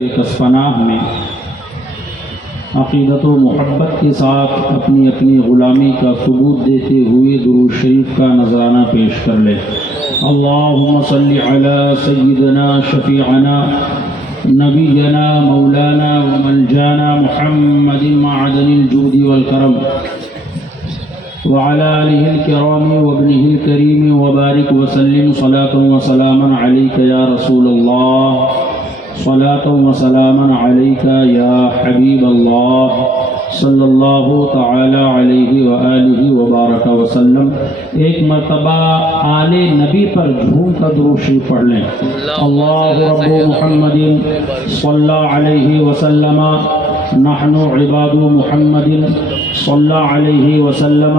پناہ میں عقیدت و محبت کے ساتھ اپنی اپنی غلامی کا ثبوت دیتے ہوئے درود شریف کا نذرانہ پیش کر لے۔ اللہم صلی علی سیدنا شفیعنا نبینا مولانا وملجانا محمد معدن الجود والکرم وعلى آلہ الکرام وابنہ الکریم وبارک وسلم صلاۃ وسلاما علیک یا رسول اللہ، صلاۃ وسلاما علیک یا حبیب اللہ صلی اللہ تعالی علیہ وآلہ وبارک وسلم۔ ایک مرتبہ آل نبی پر جھوم کر درود شریف پڑھ لیں۔ اللہ رب محمد صلی علیہ وسلم، نحن عباد محمد صلی علیہ وسلم،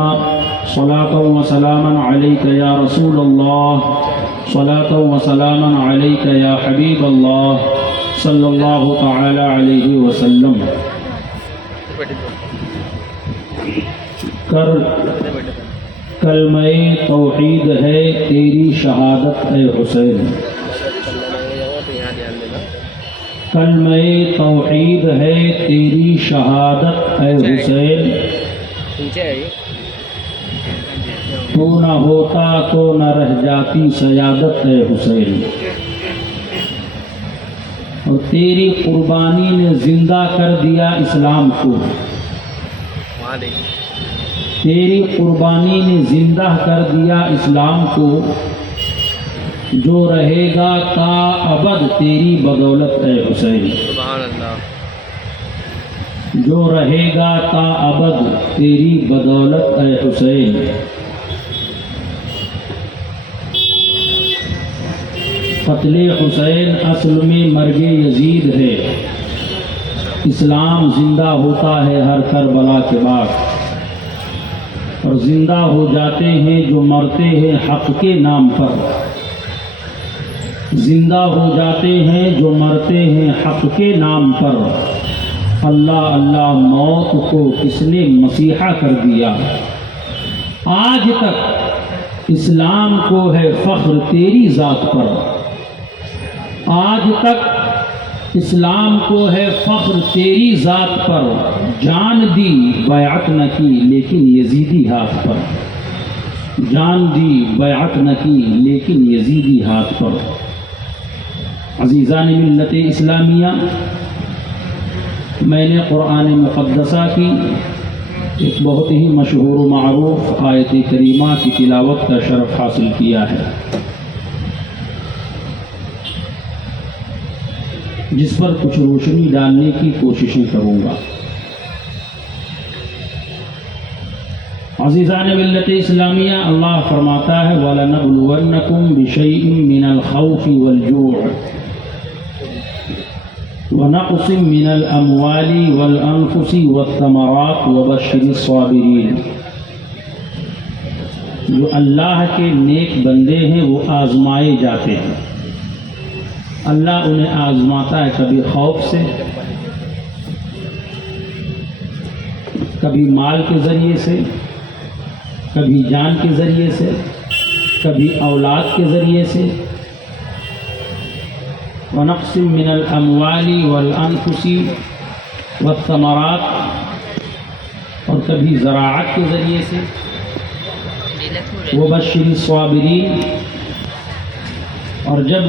صلاۃ وسلاما علیک یا رسول اللہ، صلاۃ وسلاما علیک یا حبیب اللہ صلی اللہ تعالی علیہ وسلم۔ کلمہ توحید ہے تیری شہادت اے حسین، کلمہ توحید ہے تیری شہادت اے حسین، تو نہ ہوتا تو نہ رہ جاتی سیادت اے حسین، اور تیری قربانی نے زندہ کر دیا اسلام کو، تیری قربانی نے زندہ کر دیا اسلام کو، جو رہے گا تا ابد تیری بدولت اے حسین، سبحان اللہ، جو رہے گا تا ابد تیری بدولت اے حسین۔ قتل حسین اصل میں مرگ یزید ہے، اسلام زندہ ہوتا ہے ہر کربلا کے بعد، اور زندہ ہو جاتے ہیں جو مرتے ہیں حق کے نام پر، زندہ ہو جاتے ہیں جو مرتے ہیں حق کے نام پر۔ اللہ اللہ موت کو کس نے مسیحا کر دیا، آج تک اسلام کو ہے فخر تیری ذات پر، آج تک اسلام کو ہے فخر تیری ذات پر، جان دی بیعت نہ کی لیکن یزیدی ہاتھ پر، جان دی بیعت نہ کی لیکن یزیدی ہاتھ پر۔ عزیزان ملت اسلامیہ، میں نے قرآن مقدسہ کی ایک بہت ہی مشہور و معروف آیت کریمہ کی تلاوت کا شرف حاصل کیا ہے، جس پر کچھ روشنی ڈالنے کی کوششیں کروں گا۔ عزیزان ملت اسلامیہ، اللہ فرماتا ہے وَلَنَبْلُوَنَّكُمْ بِشَيْءٍ مِّنَ الْخَوْفِ وَالْجُوعِ وَنَقْصٍ مِّنَ الْأَمْوَالِ وَالْأَنفُسِ وَالثَّمَرَاتِ وَبَشِّرِ الصَّابِرِينَ۔ جو اللہ کے نیک بندے ہیں وہ آزمائے جاتے ہیں، اللہ انہیں آزماتا ہے، کبھی خوف سے، کبھی مال کے ذریعے سے، کبھی جان کے ذریعے سے، کبھی اولاد کے ذریعے سے، وَنَقْصٍ مِّنَ الْأَمْوَالِ وَالْأَنفُسِ وَالثَّمَرَاتِ، اور کبھی زراعت کے ذریعے سے، وَبَشِّرِ الصَّابِرِينَ۔ اور جب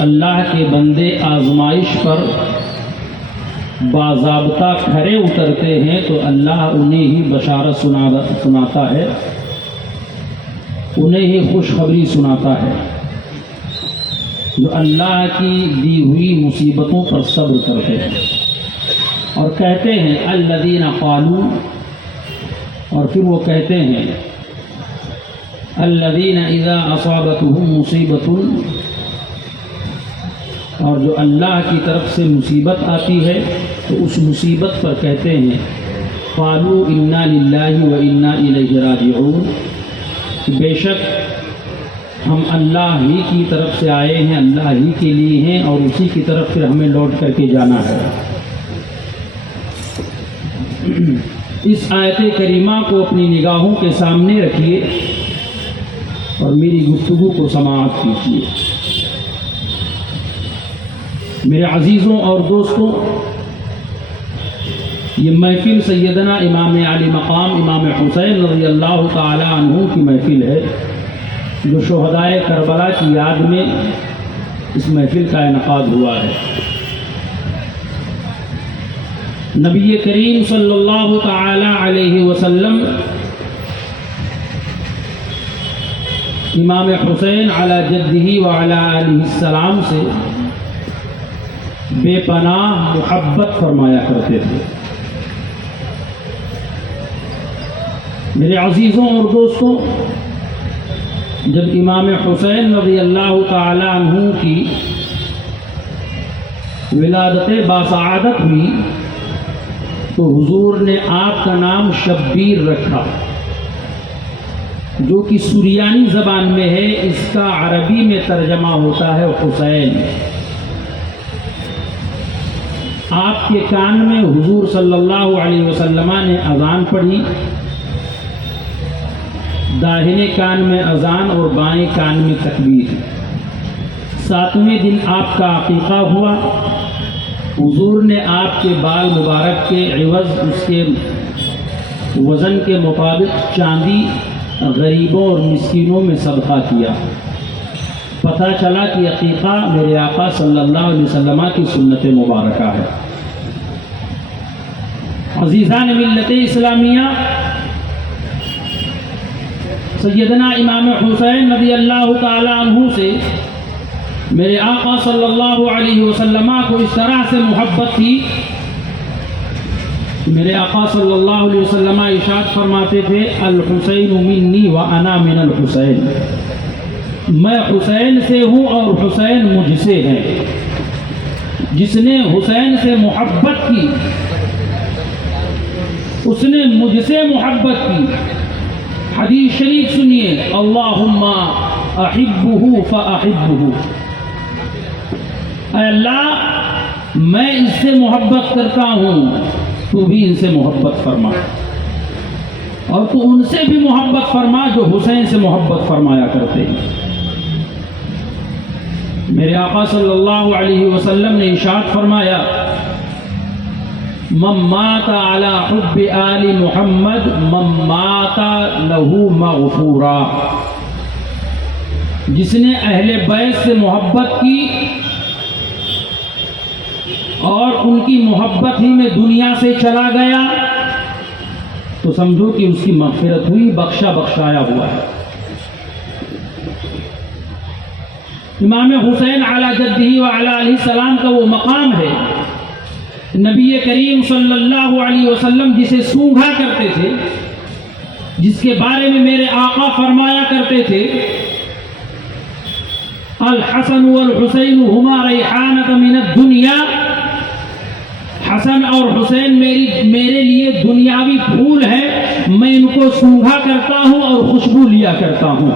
اللہ کے بندے آزمائش پر باضابطہ کھرے اترتے ہیں تو اللہ انہیں ہی بشارت سناتا ہے، انہیں ہی خوشخبری سناتا ہے، جو اللہ کی دی ہوئی مصیبتوں پر صبر کرتے ہیں اور کہتے ہیں الذین قالوا، اور پھر وہ کہتے ہیں الذین اذا اصابتهم مصیبۃ، اور جو اللہ کی طرف سے مصیبت آتی ہے تو اس مصیبت پر کہتے ہیں قالوا انا للہ و انا الیہ راجعون، بے شک ہم اللہ ہی کی طرف سے آئے ہیں، اللہ ہی کے لیے ہیں، اور اسی کی طرف پھر ہمیں لوٹ کر کے جانا ہے۔ اس آیت کریمہ کو اپنی نگاہوں کے سامنے رکھیے اور میری گفتگو کو سماعت کیجیے۔ میرے عزیزوں اور دوستوں، یہ محفل سیدنا امام علی مقام امام حسین رضی اللہ تعالی عنہ کی محفل ہے، جو شہدائے کربلا کی یاد میں اس محفل کا انعقاد ہوا ہے۔ نبی کریم صلی اللہ تعالی علیہ وسلم امام حسین علی جدہ وعلی آلہ السلام سے بے پناہ محبت فرمایا کرتے تھے۔ میرے عزیزوں اور دوستوں، جب امام حسین رضی اللہ تعالی عنہ کی ولادت باسعادت ہوئی تو حضور نے آپ کا نام شبیر رکھا، جو کہ سریانی زبان میں ہے، اس کا عربی میں ترجمہ ہوتا ہے حسین۔ آپ کے کان میں حضور صلی اللہ علیہ وسلم نے اذان پڑھی، داہنے کان میں اذان اور بائیں کان میں تکبیر۔ 7ویں دن آپ کا عقیقہ ہوا، حضور نے آپ کے بال مبارک کے عوض اس کے وزن کے مطابق چاندی غریبوں اور مسکینوں میں صدقہ کیا۔ پتہ چلا کہ عقیقہ میرے آقا صلی اللہ علیہ وسلم کی سنت مبارکہ ہے۔ عزیزان ملت اسلامیہ، سیدنا امام حسین رضی اللہ تعالی عنہ سے میرے آقا صلی اللہ علیہ وسلم کو اس طرح سے محبت تھی، میرے آقا صلی اللہ علیہ وسلم ارشاد فرماتے تھے، الحسین منی وانا من الحسین، میں حسین سے ہوں اور حسین مجھ سے ہے۔ جس نے حسین سے محبت کی اس نے مجھ سے محبت کی۔ حدیث شریف سنیے، اللہم احبہ فاحبہ، اے اللہ میں اس سے محبت کرتا ہوں، تو بھی ان سے محبت فرما، اور تو ان سے بھی محبت فرما جو حسین سے محبت فرمایا کرتے ہیں۔ میرے آقا صلی اللہ علیہ وسلم نے ارشاد فرمایا، من مات علی حب آل محمد من مات لہ مغفورا، جس نے اہل بیت سے محبت کی اور ان کی محبت ہی میں دنیا سے چلا گیا تو سمجھو کہ اس کی مغفرت ہوئی، بخشایا ہوا ہے۔ امام حسین علی جدہ وعلی آلہ السلام کا وہ مقام ہے، نبی کریم صلی اللہ علیہ وسلم جسے سونگھا کرتے تھے، جس کے بارے میں میرے آقا فرمایا کرتے تھے، الحسن والحسین ہما ریحانۃ من الدنیا، حسن اور حسین میرے لیے دنیاوی پھول ہے، میں ان کو سونگھا کرتا ہوں اور خوشبو لیا کرتا ہوں۔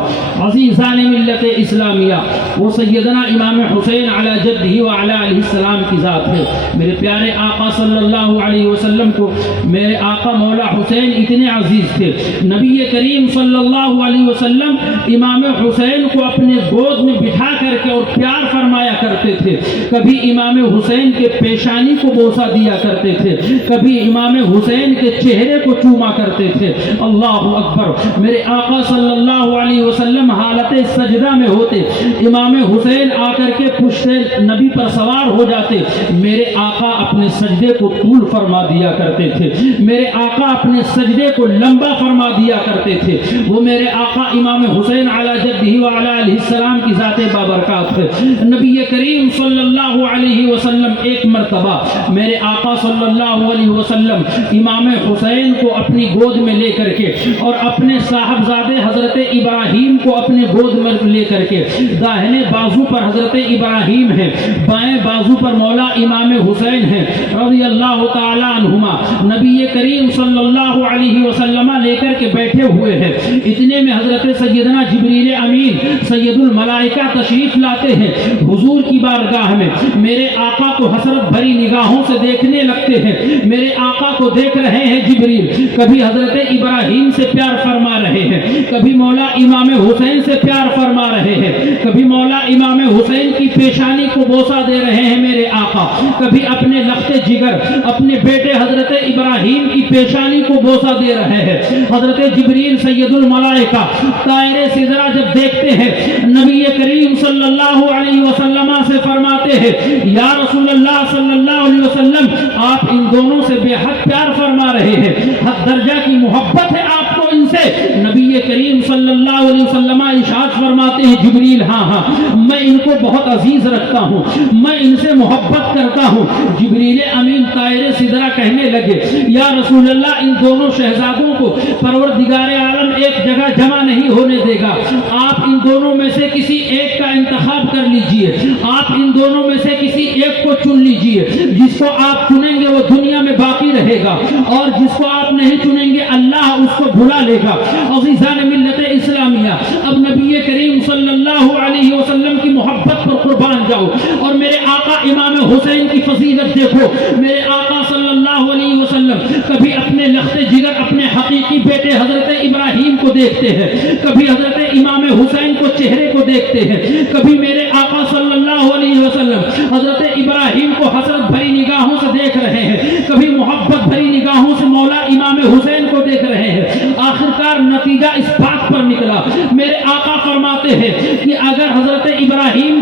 عزیزان ملت اسلامیہ، وہ سیدنا امام حسین علی جدہ وعلی آلہ السلام کی ذات ہے۔ میرے پیارے آقا صلی اللہ علیہ وسلم کو میرے آقا مولا حسین اتنے عزیز تھے، نبی کریم صلی اللہ علیہ وسلم امام حسین کو اپنے گود میں بٹھا کر کے اور پیار فرمایا کرتے تھے۔ کبھی امام حسین کے پیشانی کو بوسہ دیا کرتے تھے، کبھی امام حسین کے چہرے کو چوما کرتے تھے۔ اللہ اکبر! میرے آقا صلی اللہ علیہ وسلم حالت سجدہ میں ہوتے، امام حسین آ کر کے پشت نبی پر سوار ہو جاتے، میرے آقا اپنے سجدے کو طول فرما دیا کرتے تھے، میرے آقا اپنے سجدے کو لمبا فرما دیا کرتے تھے۔ وہ میرے آقا امام حسین علی جدہ وعلی آلہ السلام کی ذات بابرکات ہے۔ نبی کریم صلی اللہ علیہ وسلم ایک مرتبہ میرے آقا صلی اللہ علیہ وسلم امام حسین کو اپنی گود میں لے کر کے اور اپنے صاحبزادے حضرت ابراہیم کو اپنے گود میں لے کر کے، داہنے بازو پر حضرت ابراہیم ہے، بائیں بازو پر مولا امام حسین ہے رضی اللہ تعالی عنہما، نبی کریم صلی اللہ علیہ وسلم لے کر کے بیٹھے ہوئے ہیں۔ اتنے میں حضرت سیدنا جبریل امین سید الملائکہ تشریف لاتے ہیں حضور کی بارگاہ میں، میرے آقا کو حسرت بھری نگاہوں سے دیکھ دیکھنے لگتے ہیں. میرے آقا کو دیکھ رہے ہیں جبریل, کبھی حضرت ابراہیم سے پیار فرما رہے ہیں, کبھی مولا امام حسین سے پیار فرما رہے ہیں, کبھی مولا امام حسین کی پیشانی کو بوسہ دے رہے ہیں میرے آقا, کبھی اپنے لخت جگر اپنے بیٹے حضرت ابراہیم کی پیشانی کو بوسہ دے رہے ہیں. حضرت جبریل سید الملائکہ طائر سدرہ جب دیکھتے ہیں, نبی کریم صلی اللہ علیہ وسلم سے فرماتے ہیں یا رسول اللہ صلی اللہ علیہ وسلم, آپ ان دونوں سے بے حد پیار فرما رہے ہیں, حد درجہ کی محبت ہے آپ کو ان سے. نبی کریم صلی اللہ علیہ وسلم ارشاد فرماتے ہیں جبریل ہاں ہاں میں ان کو بہت عزیز رکھتا ہوں, میں ان سے محبت کرتا ہوں. جبریل امین طائر سدرہ کہنے لگے یا رسول اللہ ان دونوں شہزادوں کو پروردگار عالم ایک جگہ جمع نہیں ہونے دے گا, آپ ان دونوں میں سے کسی ایک کا انتخاب کر لیجئے, آپ ان دونوں میں سے کسی ایک کو چن لیجئے. جس کو آپ چنیں گے وہ دنیا میں باقی رہے گا, اور جس کو آپ نہیں چنیں گے اللہ اس کو بھلا لے گا. عزیزان ملت اسلامیہ, اب نبی کریم صلی اللہ علیہ وسلم کی محبت پر قربان جاؤ اور میرے آقا امام حسین کی فضیلت دیکھو. میرے آقا صلی اللہ علیہ وسلم کبھی اپنے لخت جگر اپنے حقیقی بیٹے حضرت ابراہیم کو دیکھتے ہیں, کبھی حضرت امام حسین کو چہرے کو دیکھتے ہیں, کبھی میرے آقا صلی اللہ علیہ وسلم حضرت ابراہیم کو حسرت بھری نگاہوں سے دیکھ رہے ہیں, کبھی محبت بھری نگاہوں سے مولا امام حسین کو دیکھ رہے ہیں. آخرکار نتیجہ اس بات پر نکلا, میرے آقا فرماتے ہیں کہ اگر حضرت ابراہیم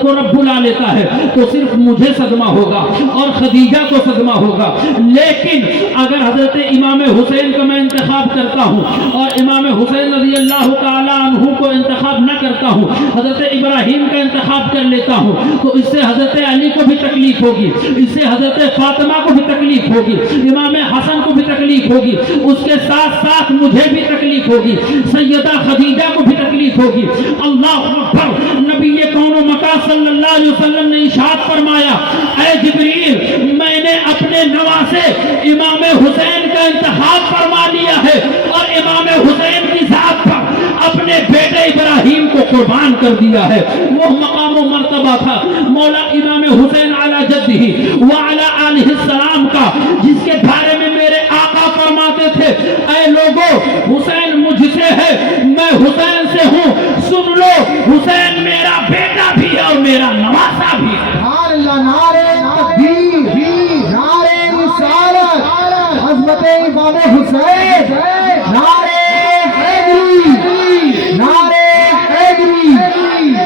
کو رب بلا لیتا ہے تو صرف مجھے صدمہ ہوگا اور خدیجہ کو صدمہ ہوگا, لیکن اگر حضرت امام حسین کا میں انتخاب کرتا ہوں اور امام حسین رضی اللہ تعالی عنہ کو انتخاب نہ کرتا ہوں, حضرت ابراہیم کا انتخاب کر لیتا ہوں, تو اس سے حضرت علی کو بھی تکلیف ہوگی, اس سے حضرت فاطمہ کو بھی تکلیف ہوگی, امام حسن کو بھی تکلیف ہوگی, اس کے ساتھ ساتھ مجھے بھی تکلیف ہوگی, سیدہ خدیجہ کو بھی تکلیف ہوگی. اللہ اکبر. نبی کون و مکان صلی اللہ علیہ وسلم نے ارشاد فرمایا اے جبریل میں نے اپنے نواسے امام حسین کا انتخاب فرما لیا ہے اور امام حسین کی ذات پر اپنے بیٹے ابراہیم کو قربان کر دیا ہے. وہ مقام و مرتبہ تھا مولا امام حسین علی جدہ وعلی آلہ السلام کا, جس کے بارے میں میرے آقا فرماتے تھے اے لوگو حسین مجھ سے ہے, میں حسین سے ہوں, سن لو حسین میرا بیٹا بھی ہے اور میرا نواسا بھی ہے. نعرے تکبیر, نعرے رسالت, عظمت امام حسین, نعرے حیدری, نعرے حیدری,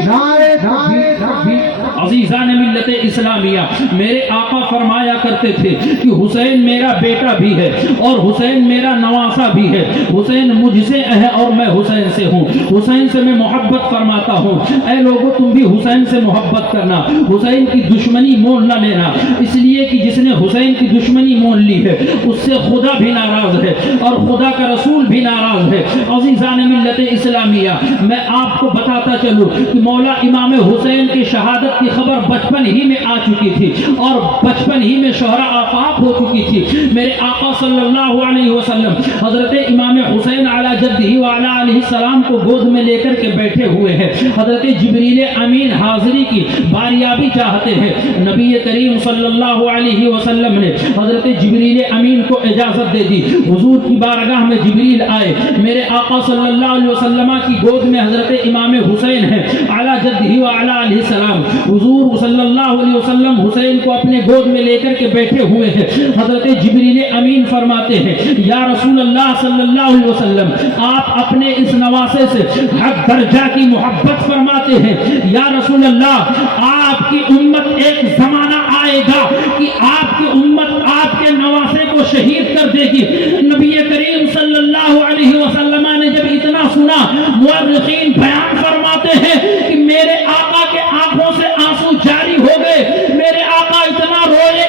نعرے تکبیر. عزیزان ملت اسلامیہ, میرے آقا فرمایا کرتے تھے کہ حسین میرا بیٹا بھی ہے اور حسین میرا نواسا بھی ہے, حسین مجھ سے ہے اور میں حسین سے ہوں, حسین سے میں محبت فرماتا ہوں. اے لوگوں تم بھی حسین سے محبت کرنا, حسین کی دشمنی مول نہ لینا, اس لیے کہ جس نے حسین کی دشمنی مول لی ہے اس سے خدا بھی ناراض ہے اور خدا کا رسول بھی ناراض ہے. عزیزان ملت اسلامیہ, میں آپ کو بتاتا چلوں کہ مولا امام حسین کی شہادت کی خبر بچپن ہی میں آ چکی تھی اور بچپن ہی میں شہرہ آفاق ہو چکی تھی. میرے آقا صلی اللہ علیہ وسلم حضرت امام حسین علی جدہ وعلی آلہ السلام کو گود میں لے کر کے بیٹھے ہوئے ہیں. حضرت جبریل امین حاضری کی باریابی چاہتے ہیں. نبی کریم صلی اللہ علیہ وسلم نے حضرت جبریل امین کو اجازت دے دی, حضور کی بارگاہ میں جبریل آئے. میرے آقا صلی اللہ علیہ وسلم کی گود میں حضرت امام حسین ہے علی جدہ وعلی آلہ السلام. حضور صلی اللہ علیہ وسلم حسین کو اپنے گود میں لے کر کے بیٹھے ہوئے ہیں. حضرت جبریل امین فرماتے ہیں یا رسول اللہ صلی اللہ علیہ وسلم آپ اپنے اس نواسے سے حد درجہ کی محبت فرماتے ہیں. یا رسول اللہ آپ کی امت ایک زمانہ آئے گا کہ آپ کی امت آپ کے نواسے کو شہید کر دے گی. نبی کریم صلی اللہ علیہ وسلم نے جب اتنا سنا, مورخین بیان فرماتے ہیں کہ میرے آقا کے آنکھوں سے آنسو جاری ہو گئے. میرے آقا اتنا روئے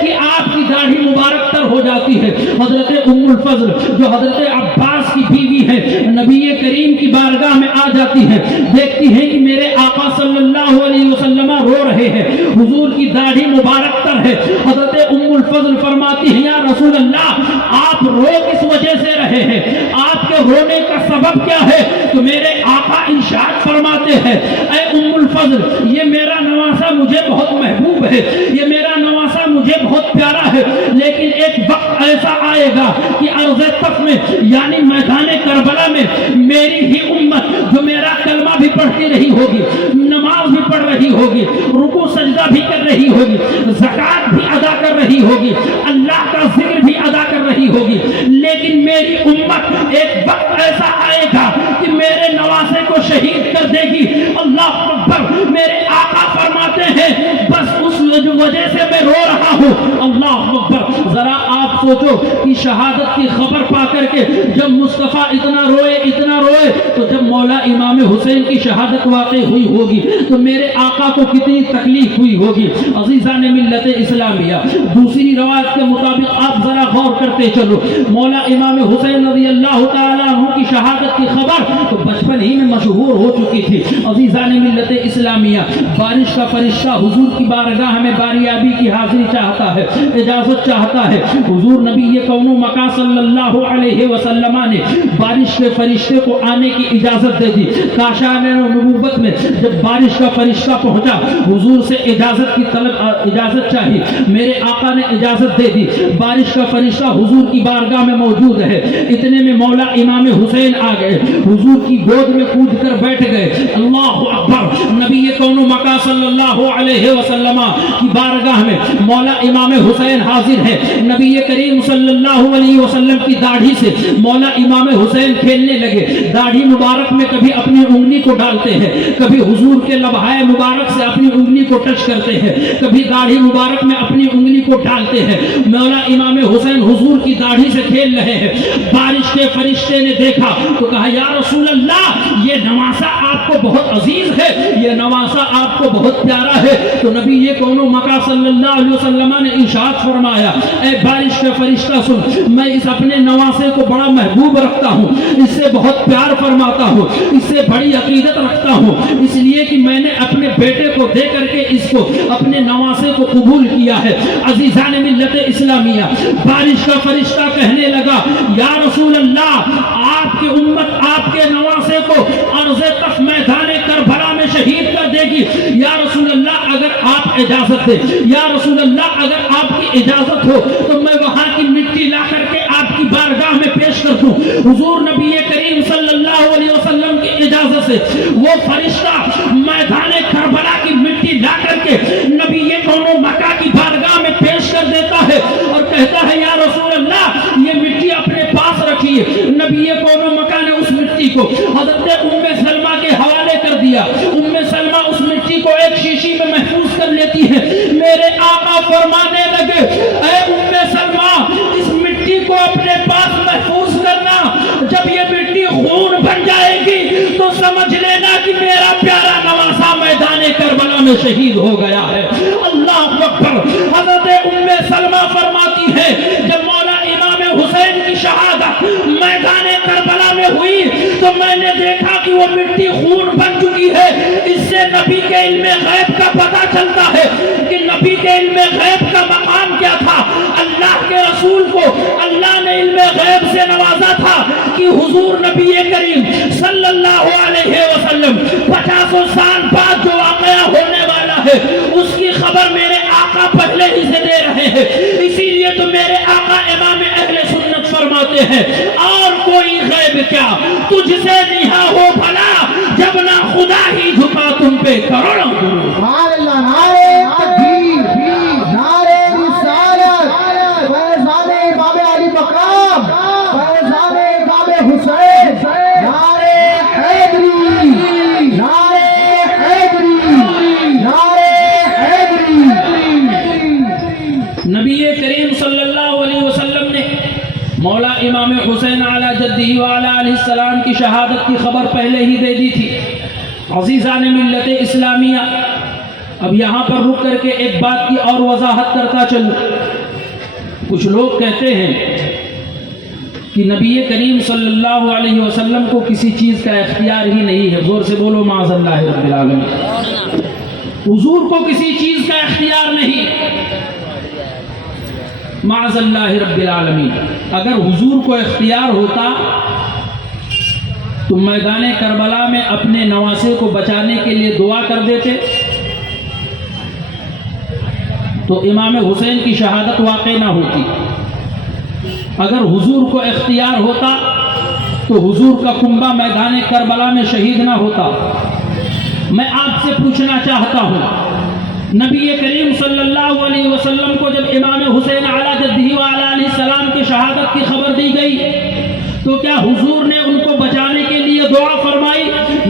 کہ آپ کی داڑھی مبارک تر ہو جاتی ہے. حضرت ام الفضل جو حضرت عباس کی بیوی ہے نبی کریم کی بارگاہ میں آ جاتی ہے, دیکھتی ہے کہ میرے آقا صلی اللہ علیہ وسلم رو رہے ہیں, حضور کی داڑھی مبارک تر ہے. حضرت ام الفضل فرماتی ہے یا رسول اللہ آپ رو کس وجہ سے رہے ہیں, آپ کے رونے کا سبب کیا ہے؟ تو میرے آقا ارشاد فرماتے ہیں اے ام الفضل یہ میرا نواسا مجھے بہت محبوب ہے, یہ میرا نواسا مجھے ہے، لیکن ایک وقت ایسا آئے گا کہ ارض طف میں یعنی میدان کربلا میں میری ہی امت جو میرا کلمہ بھی پڑھتی رہی ہوگی، نماز بھی پڑھ رہی ہوگی، رکوع سجدہ بھی کر رہی ہوگی، زکوٰۃ بھی ادا کر رہی ہوگی، اللہ کا ذکر بھی ادا کر رہی ہوگی، لیکن میری امت ایک وقت ایسا آئے گا کہ میرے نواسے کو شہید کر دے گی۔ اللہ اکبر! میرے آقا فرماتے ہیں بس اس وجہ سے میں رو رہا ہوں۔ اللہ اکبر! ذرا آپ سوچو کہ شہادت کی خبر پا کر کے جب مصطفیٰ اتنا روئے تو جب مولا امام حسین کی شہادت واقع ہوئی ہوگی تو میرے آقا کو کتنی تکلیف ہوئی ہوگی۔ عزیزان ملت اسلامیہ، دوسری روایت کے مطابق آپ ذرا غور کرتے چلو، مولا امام حسین رضی اللہ تعالیٰ عنہ کی شہادت کی خبر تو بچپن ہی میں مشہور ہو چکی تھی۔ عزیزان ملت اسلامیہ، بارش کا فرشتہ حضور کی بارگاہ میں باریابی کی حاضری چاہتا ہے، اجازت چاہتا ہے۔ حضور نبی کون و مکان صلی اللہ علیہ وسلم نے بارش کے فرشتے کو آنے کی اجازت دے دی۔ کاشان نبوت میں جب بارش کا فرشتہ پہنچا، حضور سے اجازت چاہی، میرے آقا نے اجازت دے دی، بارش کا فرشتہ حضور کی بارگاہ میں موجود ہے۔ اتنے میں مولا امام حسین آ گئے، حضور کی گود میں کود کر بیٹھ گئے۔ اللہ اکبر! نبی کون و مکان صلی اللہ علیہ وسلم کی بارگاہ میں مولا امام حسین حاضر ہے۔ نبی کریم صلی اللہ علیہ وسلم کی داڑھی سے مولا امام حسین کھیلنے لگے۔ داڑھی مبارک میں کبھی اپنی انگلی کو ڈالتے ہیں، کبھی حضور کے لبہائے مبارک سے اپنی انگلی کو ٹچ کرتے ہیں، کبھی داڑھی مبارک میں اپنی انگلی کو ڈالتے ہیں۔ مولا امام حسین حضور کی داڑھی سے کھیل رہے ہیں۔ بارش کے فرشتے نے دیکھا تو کہا یا رسول اللہ، یہ نواسہ آپ کو بہت عزیز ہے، یہ نواسہ آپ کو بہت پیارا ہے۔ تو نبی کون و مکان صلی اللہ علیہ وسلم نے ارشاد فرمایا، اے بارش کے فرشتہ سن، میں اس اپنے نواسے کو بڑا محبوب رکھتا ہوں، اس سے بہت پیار فرماتا ہوں، اس سے بڑی عقیدت رکھتا ہوں، اس لیے کہ میں نے اپنے بیٹے کو دے کر کے اس کو اپنے نواسے کو قبول کیا ہے۔ عزیزان ملت اسلامیہ، بارش کا فرشتہ کہنے لگا یا رسول اللہ، آپ کی امت آپ کے نواسے کو ارض طف میدان کربلا میں شہید کر دے گی۔ یا رسول اللہ اگر آپ اجازت دیں، یا رسول اللہ اگر آپ کی اجازت ہو تو میں وہاں کی مٹی لا کر کے آپ کی بارگاہ میں پیش کر دوں۔ حضور نبی کریم صلی اللہ علیہ وسلم کی اجازت سے وہ فرشتہ میدان کربلا کی مٹی لا کر کے نبی کون و مکہ کی بارگاہ میں پیش کر دیتا ہے اور کہتا ہے یا رسول اللہ یہ مٹی اپنے پاس رکھیے۔ نبی کون و مکہ نے اس مٹی کو حضرت ام سلمہ کے حوالے کر دیا۔ ام سلمہ اس مٹی کو ایک شیشی میں محفوظ کر لیتی ہے۔ میرے آقا فرمانے لگے اے ام سلمہ، اس مٹی کو اپنے پاس محفوظ کرنا، جب یہ مٹی خون بن جائے گی تو سمجھ لینا کہ میرا پیارا نواسہ میدان کربلا میں شہید ہو گیا ہے۔ اللہ اکبر! حضرت ام سلمہ فرماتی ہے جب مولا امام حسین کی شہادت میدان کربلا میں ہوئی تو میں نے دیکھا کہ وہ مٹی خون بن چکی ہے۔ اس سے نبی کے علم غیب کا پتہ چلتا ہے کہ نبی کے علم غیب کا مقام کیا تھا۔ اللہ کے رسول کو اللہ نے علم غیب سے نوازا تھا کہ حضور نبی کریم صلی اللہ علیہ وسلم 50 سال بعد جو واقعہ ہونے والا ہے اس کی خبر میرے آقا پہلے ہی سے دے رہے ہیں۔ اسی لیے تو میرے آقا امام اہل سنت فرماتے ہیں اور کوئی غیب کیا تجھ سے نہا ہو بھلا، جب نہ خدا ہی جھکا تم پہ کروڑوں درود۔ سبحان اللہ! نعرے تکبیر، نعرے رسالت، فیضان امام علی مقام، فیضان امام حسین، نعرے حیدری، نعرے حیدری، نعرے حیدری۔ نبی کریم صلی اللہ علیہ وسلم نے مولا امام حسین علی جدہ وعلی علیہ السلام کی شہادت کی خبر پہلے ہی دے دی تھی۔ عزیزان ملت اسلامیہ، اب یہاں پر رک کر کے ایک بات کی اور وضاحت کرتا چلوں۔ کچھ لوگ کہتے ہیں کہ نبی کریم صلی اللہ علیہ وسلم کو کسی چیز کا اختیار ہی نہیں ہے۔ زور سے بولو معاذ اللہ رب العالمین! حضور کو کسی چیز کا اختیار نہیں، معاذ اللہ رب العالمین۔ اگر حضور کو اختیار ہوتا تو میدان کربلا میں اپنے نواسے کو بچانے کے لیے دعا کر دیتے، تو امام حسین کی شہادت واقع نہ ہوتی۔ اگر حضور کو اختیار ہوتا تو حضور کا کنبہ میدان کربلا میں شہید نہ ہوتا۔ میں آپ سے پوچھنا چاہتا ہوں، نبی کریم صلی اللہ علیہ وسلم کو جب امام حسین علی جدہ وعلی علیہ السلام کی شہادت کی خبر دی گئی تو کیا حضور نے ان کو بچانے کے لیے دعا فرمائی؟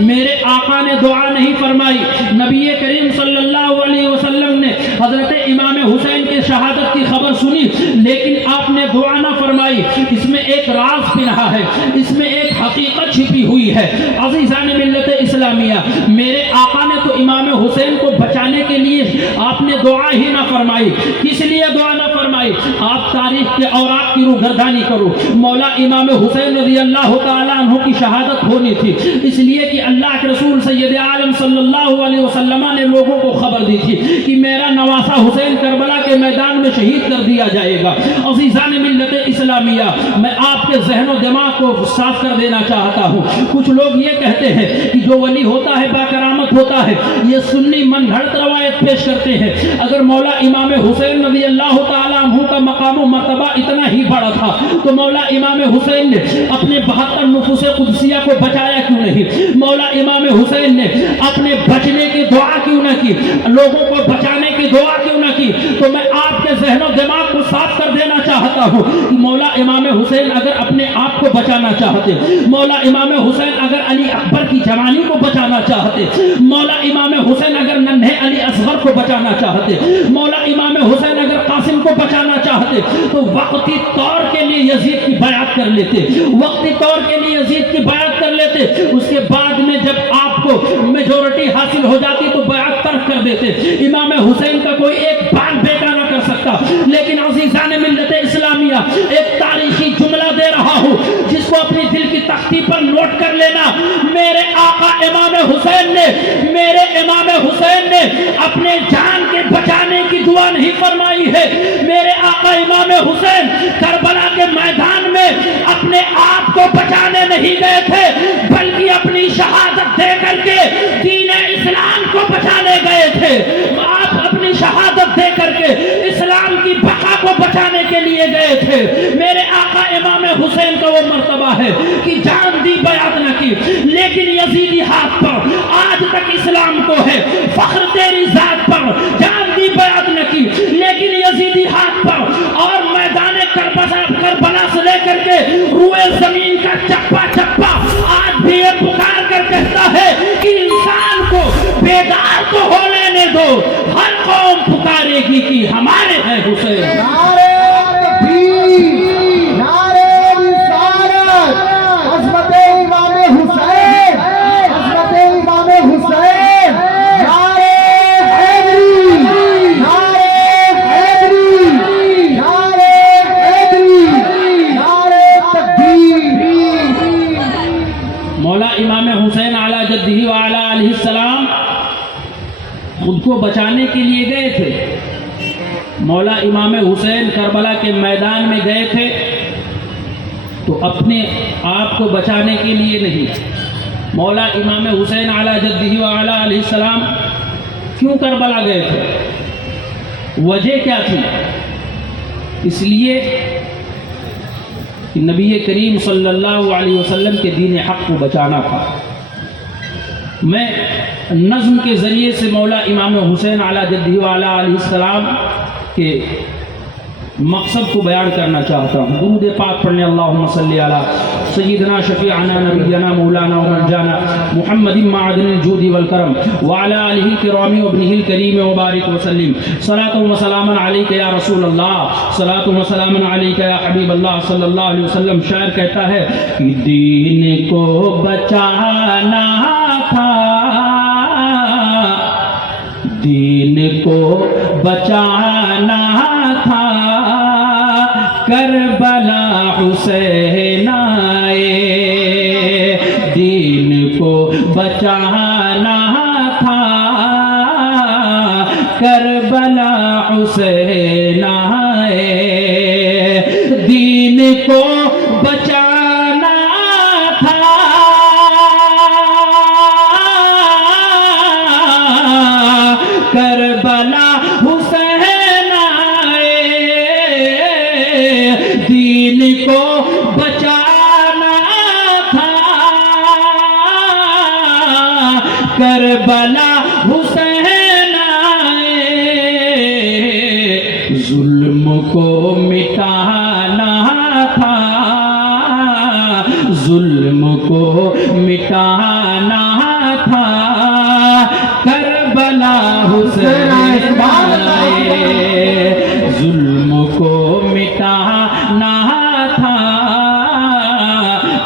میرے آقا نے دعا نہیں فرمائی۔ نبی کریم صلی اللہ علیہ وسلم نے حضرت امام حسین کے شہادت کی خبر سنی لیکن آپ نے دعا نہ فرمائی۔ اس میں ایک راز پنہا ہے، اس میں ایک حقیقت چھپی ہوئی ہے۔ عزیزان ملت اسلامیہ، میرے آقا نے تو امام حسین کو بچانے کے لیے آپ نے دعا ہی نہ فرمائی۔ کس لیے دعا نہ فرمائی؟ آپ تاریخ کے اوراق کی روگردانی کرو۔ مولا امام حسین رضی اللہ تعالیٰ عنہ کی شہادت ہونی تھی، اس لیے کہ اللہ کے رسول سید عالم صلی اللہ علیہ وسلم نے لوگوں کو خبر دی تھی کہ میرا نواسہ حسین کربلا کے میدان میں شہید کر دیا جائے گا۔ عزیزان ملت اسلامیہ، میں آپ کے ذہن و دماغ کو صاف کر دینا چاہتا ہوں۔ کچھ لوگ یہ کہتے ہیں کہ جو ولی ہوتا ہے باکرامت ہوتا ہے، یہ سنی من گھڑت روایت پیش کرتے ہیں۔ اگر مولا امام حسین رضی اللہ تعالیٰ عنہ کا مقام و مرتبہ اتنا ہی بڑا تھا تو مولا امام حسین نے اپنے 72 نفوس قدسیہ کو بچایا کیوں نہیں؟ مولا امام حسین نے اپنے بچنے کی دعا کیوں نہ کی؟ لوگوں کو بچانے کی دعا کیوں نہ کی؟ تو میں آپ کے ذہن و دماغ کو صاف کر دینا چاہتا ہوں کہ مولا امام حسین اگر اپنے آپ کو بچانا چاہتے، مولا امام حسین اگر علی اکبر کی جوانی کو بچانا چاہتے، مولا امام حسین اگر ننھے علی اصغر کو بچانا چاہتے، مولا امام حسین اگر قاسم کو بچانا چاہتے تو وقتی طور کے لیے یزید کی بیعت کر لیتے، وقتی طور کے لیے یزید کی بیعت کر لیتے۔ اس کے بعد میں جب آپ کو میجورٹی حاصل ہو جاتی تو بیعت ترک کر دیتے۔ امام حسین کا کوئی ایک بال بیٹا نہ کر سکتا۔ لیکن عزیزان ملت اسلامیہ، ایک تاریخی جملہ دے رہا ہوں جس کو اپنی دل کی تختی پر نوٹ کر لینا۔ میرے آقا امام حسین نے، میرے امام حسین نے اپنے جان کے بچانے کی دعا نہیں فرمائی ہے۔ میرے آقا امام حسین کربلا کے میدان میں اپنے آپ کو بچانے نہیں گئے تھے بلکہ اپنی شہادت دے کر کے دین اسلام کو بچانے گئے تھے۔ آپ اپنی شہادت دے کر کے اسلام کی بقا کو بچانے کے لیے گئے تھے۔ میرے آقا امام حسین کا وہ مرتبہ ہے کہ جان دی بیعت نہ کی لیکن یزیدی ہاتھ پر آج تک اسلام کو ہے فخر تیری ذات پر، جان دی بیعت نہ کی لیکن یزیدی ہاتھ پر، اور میدان کربلا سے لے کر کے روئے زمین کا چپا چپا آج بھی یہ پکار کر کہتا ہے کہ انسان کو بیدار تو ہو لینے دو، ہر قوم پکارے گی کہ ہمارے ہیں حسین۔ نعرے تکبیر، نعرے رسالت، عظمت امام حسین، عظمت امام حسین، نعرے حیدری، نعرے حیدری، نعرے حیدری، نعرے تکبیر۔ مولا امام حسین علی جدہ وعلی علیہ السلام خود کو بچانے کے لیے گئے تھے۔ مولا امام حسین کربلا کے میدان میں گئے تھے تو اپنے آپ کو بچانے کے لیے نہیں۔ مولا امام حسین علی جدہ وعلی علیہ السلام کیوں کربلا گئے تھے؟ وجہ کیا تھی؟ اس لیے کہ نبی کریم صلی اللہ علیہ وسلم کے دین حق کو بچانا تھا۔ میں نظم کے ذریعے سے مولا امام حسین علی جدہ وعلی علیہ السلام کے مقصد کو بیان کرنا چاہتا ہوں۔ درود پاک پڑھنے اللہم صلی علی سیدنا شفیعنا نبینا مولانا ومنجانا محمد معدن الجود والکرم وعلی آلہ الکرام وابنہ الکریم وبارک وسلم۔ صلاۃ و سلام علیک یا رسول اللہ، صلاۃ و سلام علیک یا حبیب اللہ صلی اللہ علیہ وسلم۔ شاعر کہتا ہے کہ دین کو بچانا تھا، دین کو بچانا تھا، کربلا حسین آئے، دین کو بچانا تھا، کربلا حسین آئے، دین کو بچانا تھا، کربلا حسین حسین آئے، ظلم کو مٹانا تھا، ظلم کو مٹانا تھا، کربلا حسین آئے، ظلم کو مٹانا تھا،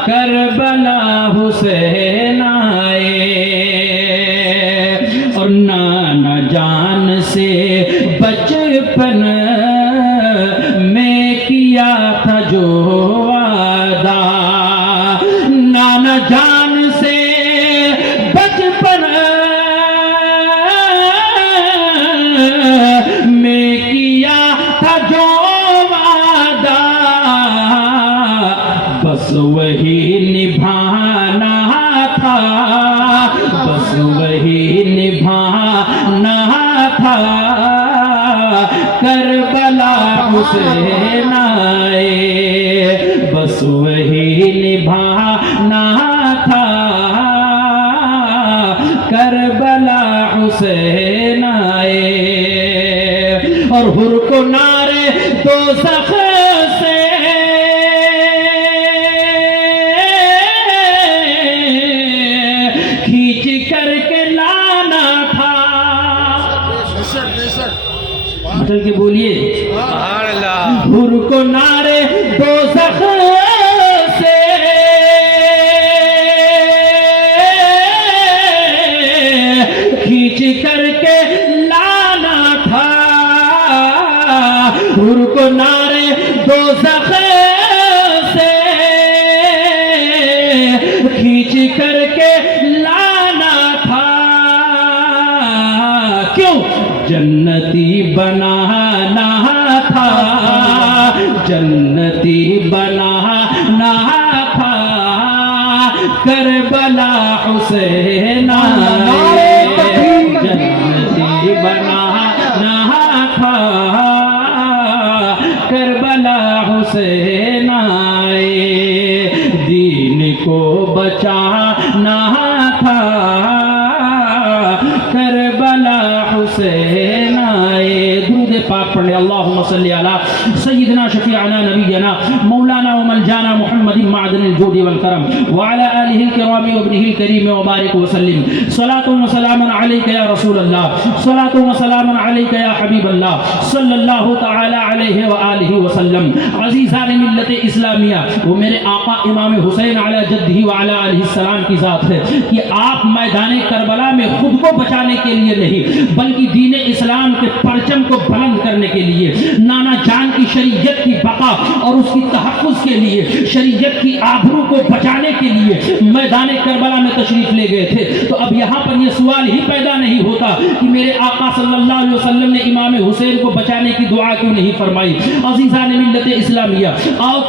کربلا حسین آئے، اور نانا جان سے بچپن میں کیا تھا جو وعدہ، نانا جان سے بچپن میں کیا تھا جو وعدہ، بس وہی نبھانا تھا، بس وہی نبھانا تھا، کربلا حسین آئے، بس وہی نبھانا تھا، کربلا حسین آئے، اور حر کو نعرے دوزخ سے کھینچ کر کے لانا تھا، مطلب کہ بولیے حر کو نعرے دوزخ سے کھینچ کر کے لانا تھا، حر کو نعرے دوزخ سے کھینچ کر کے لانا تھا، کیوں؟ جنتی بنانا تھا، جنتی بنانا تھا، کربلا حسین آئے، جنتی بنانا تھا، کربلا حسین آئے، دین کو بچانا تھا، کربلا حسین آئے۔ درود پاک پڑھیں، اللہم صلی علی سیدنا شفیعنا نبینا مولانا وملجانا محمد معدن الجود والکرم وعلى آلہ الکرام وابنہ الکریم وبارک وسلم، صلاۃ وسلام علیک یا رسول اللہ، صلاۃ وسلام علیک یا حبیب اللہ، صلی اللہ تعالی علیہ وآلہ وسلم۔ عزیزان ملت اسلامیہ، وہ میرے آقا امام حسین علی جدہ وعلی آلہ السلام کی ذات ہے کہ آپ میدان کربلا میں خود کو بچانے کے لیے نہیں بلکہ دین اسلام کے پرچم کو بلند کرنے کے لیے، نانا جان کی شریعت کی بقا اور اس کی تحفظ کے لیے، شریعت کی آبرو کو بچانے کے لیے میدان کربلا میں تشریف لے گئے تھے۔ تو اب یہاں پر یہ سوال ہی پیدا نہیں ہوتا کہ میرے آقا صلی اللہ علیہ وسلم نے امام حسین کو بچانے کی دعا کیوں نہیں فرمائی؟ عزیزان ملت اسلامیہ، آؤ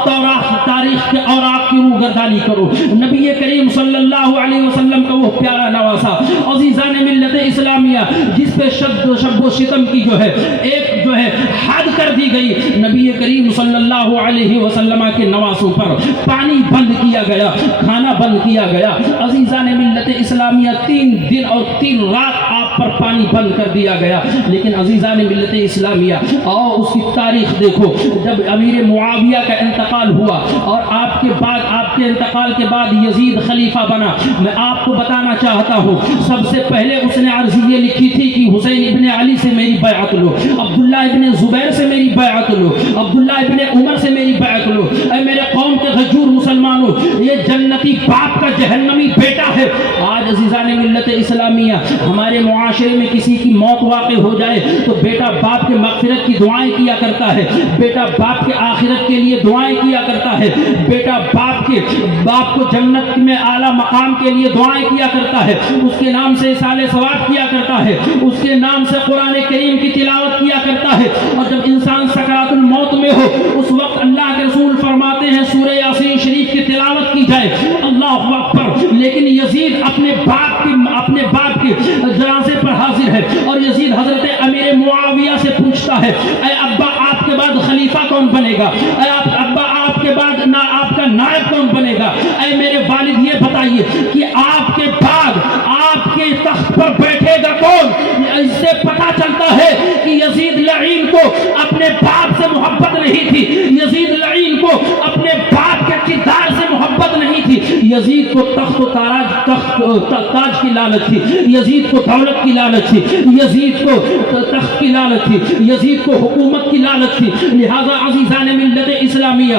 تاریخ کے اوراق کی روگردانی کرو، نبی کریم صلی اللہ علیہ وسلم کا وہ پیارا نواسا، عزیزان ملت اسلامیہ، جس پہ شب و شتم کی ایک حد کر دی گئی، نبی کریم صلی اللہ علیہ وسلم کے نواسوں پر پانی بند کیا گیا، کھانا بند کیا گیا۔ عزیزان ملت اسلامیہ، 3 دن اور 3 رات آپ پر پانی بند کر دیا گیا، لیکن عزیزان ملت اسلامیہ، اور اس کی تاریخ دیکھو، جب امیر معاویہ کا انتقال ہوا اور آپ کے انتقال کے بعد یزید خلیفہ بنا، میں آپ کو بتانا چاہتا ہوں، سب سے پہلے اس نے عرض یہ لکھی تھی کہ حسین ابن علی سے میری بیعت لو، عبداللہ ابن زبیر سے میری بیعت لو، عبداللہ ابن عمر سے میری بیعت لو۔ اے میرے قوم کے غجور مسلمانوں، یہ جنتی باپ کا جہنمی بیٹا ہے۔ آج عزیزان ملت اسلامیہ، ہمارے معاشرے میں کسی کی موت واقع ہو جائے تو بیٹا باپ کے مغفرت کی دعائیں کیا کرتا ہے، بیٹا باپ کے آخرت کے لیے دعائیں کیا کرتا ہے، بیٹا باپ کو جنت میں اعلیٰ مقام کے لیے دعائیں کیا کرتا ہے، اس کے نام سے اصال ثواب کیا کرتا ہے، اس کے نام سے قرآن کریم کی تلاوت کیا کرتا ہے۔ اور جب انسان سکرات الموت میں ہو، اس وقت اللہ کے رسول فرماتے ہیں سورہ یاسین شریف کی تلاوت کی جائے، اللہ اکبر۔ لیکن یزید اپنے باپ کے جنازے پر حاضر ہے، اور یزید حضرت امیر معاویہ سے پوچھتا ہے، اے ابا آپ کے بعد خلیفہ کون بنے گا؟ اے ابا آپ کے بعد آپ کا نائب کون بنے گا؟ اے میرے والد یہ بتائیے کہ آپ کے بعد آپ کے تخت پر بیٹھے گا کون؟ یزید کو تاج کی لالچ تھی، یزید کو دولت کی لالچ تھی، یزید کو تخت کی لالچ تھی، یزید کو حکومت کی لالچ تھی۔ لہذا عزیزان ملت اسلامیہ،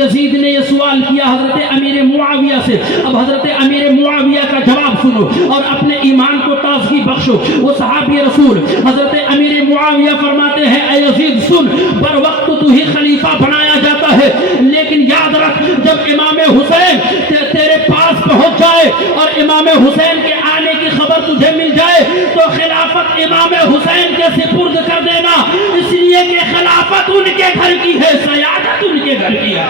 یزید نے یہ سوال کیا حضرت امیر معاویہ سے۔ اب حضرت امیر معاویہ کا جواب سنو اور اپنے ایمان کو تازگی بخشو۔ وہ صحابی رسول حضرت امیر معاویہ فرماتے ہیں اے یزید سن، بر وقت تو ہی خلیفہ بنایا جاتا ہے، لیکن یاد رکھ جب امام حسین تیرے پاس پہنچ جائے اور امام حسین کے آنے کی خبر تجھے مل جائے تو خلافت امام حسین کے سپرد کر دینا، اس لیے کہ خلافت ان کے گھر کی ہے، سیادت ان کے گھر کی ہے،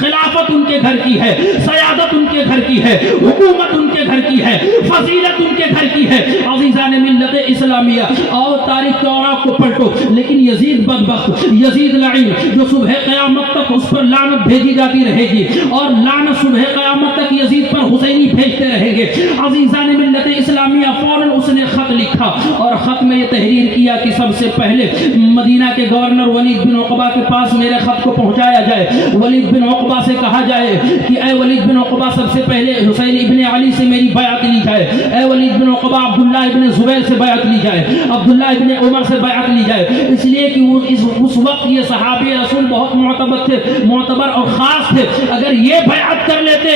خلافت ان کے گھر کی ہے، سیادت ان کے گھر کی ہے، حکومت ان کے گھر کی ہے، فضیلت ان کے گھر کی ہے۔ عزیزان ملت اسلامیہ، اور تاریخ کے اوراق کو پلٹو، لیکن یزید بدبخت، یزید لعین، جو صبح قیامت تک اس پر لعنت بھیجی جاتی رہے گی اور لعنت صبح قیامت تک یزید پر حسینی بھیجتے رہیں گے۔ عزیزان ملت اسلامیہ، فوراً اس نے خط لکھا اور خط میں یہ تحریر کیا کہ سب سے پہلے مدینہ کے گورنر ولید بن عقبہ کے پاس میرے خط کو پہنچایا جائے۔ ولید بن عقبہ سے کہا جائے کہ اے ولید بن عقبہ، سب سے پہلے حسین ابن علی سے میری بیعت لی جائے۔ اے ولید بن عقبہ، عبداللہ ابن زبیر سے بیعت لی جائے، عبداللہ ابن عمر سے بیعت لی جائے، اس لیے کہ اس وقت یہ صحابی رسول بہت معتبر اور خاص تھے۔ اگر یہ بیعت کر لیتے،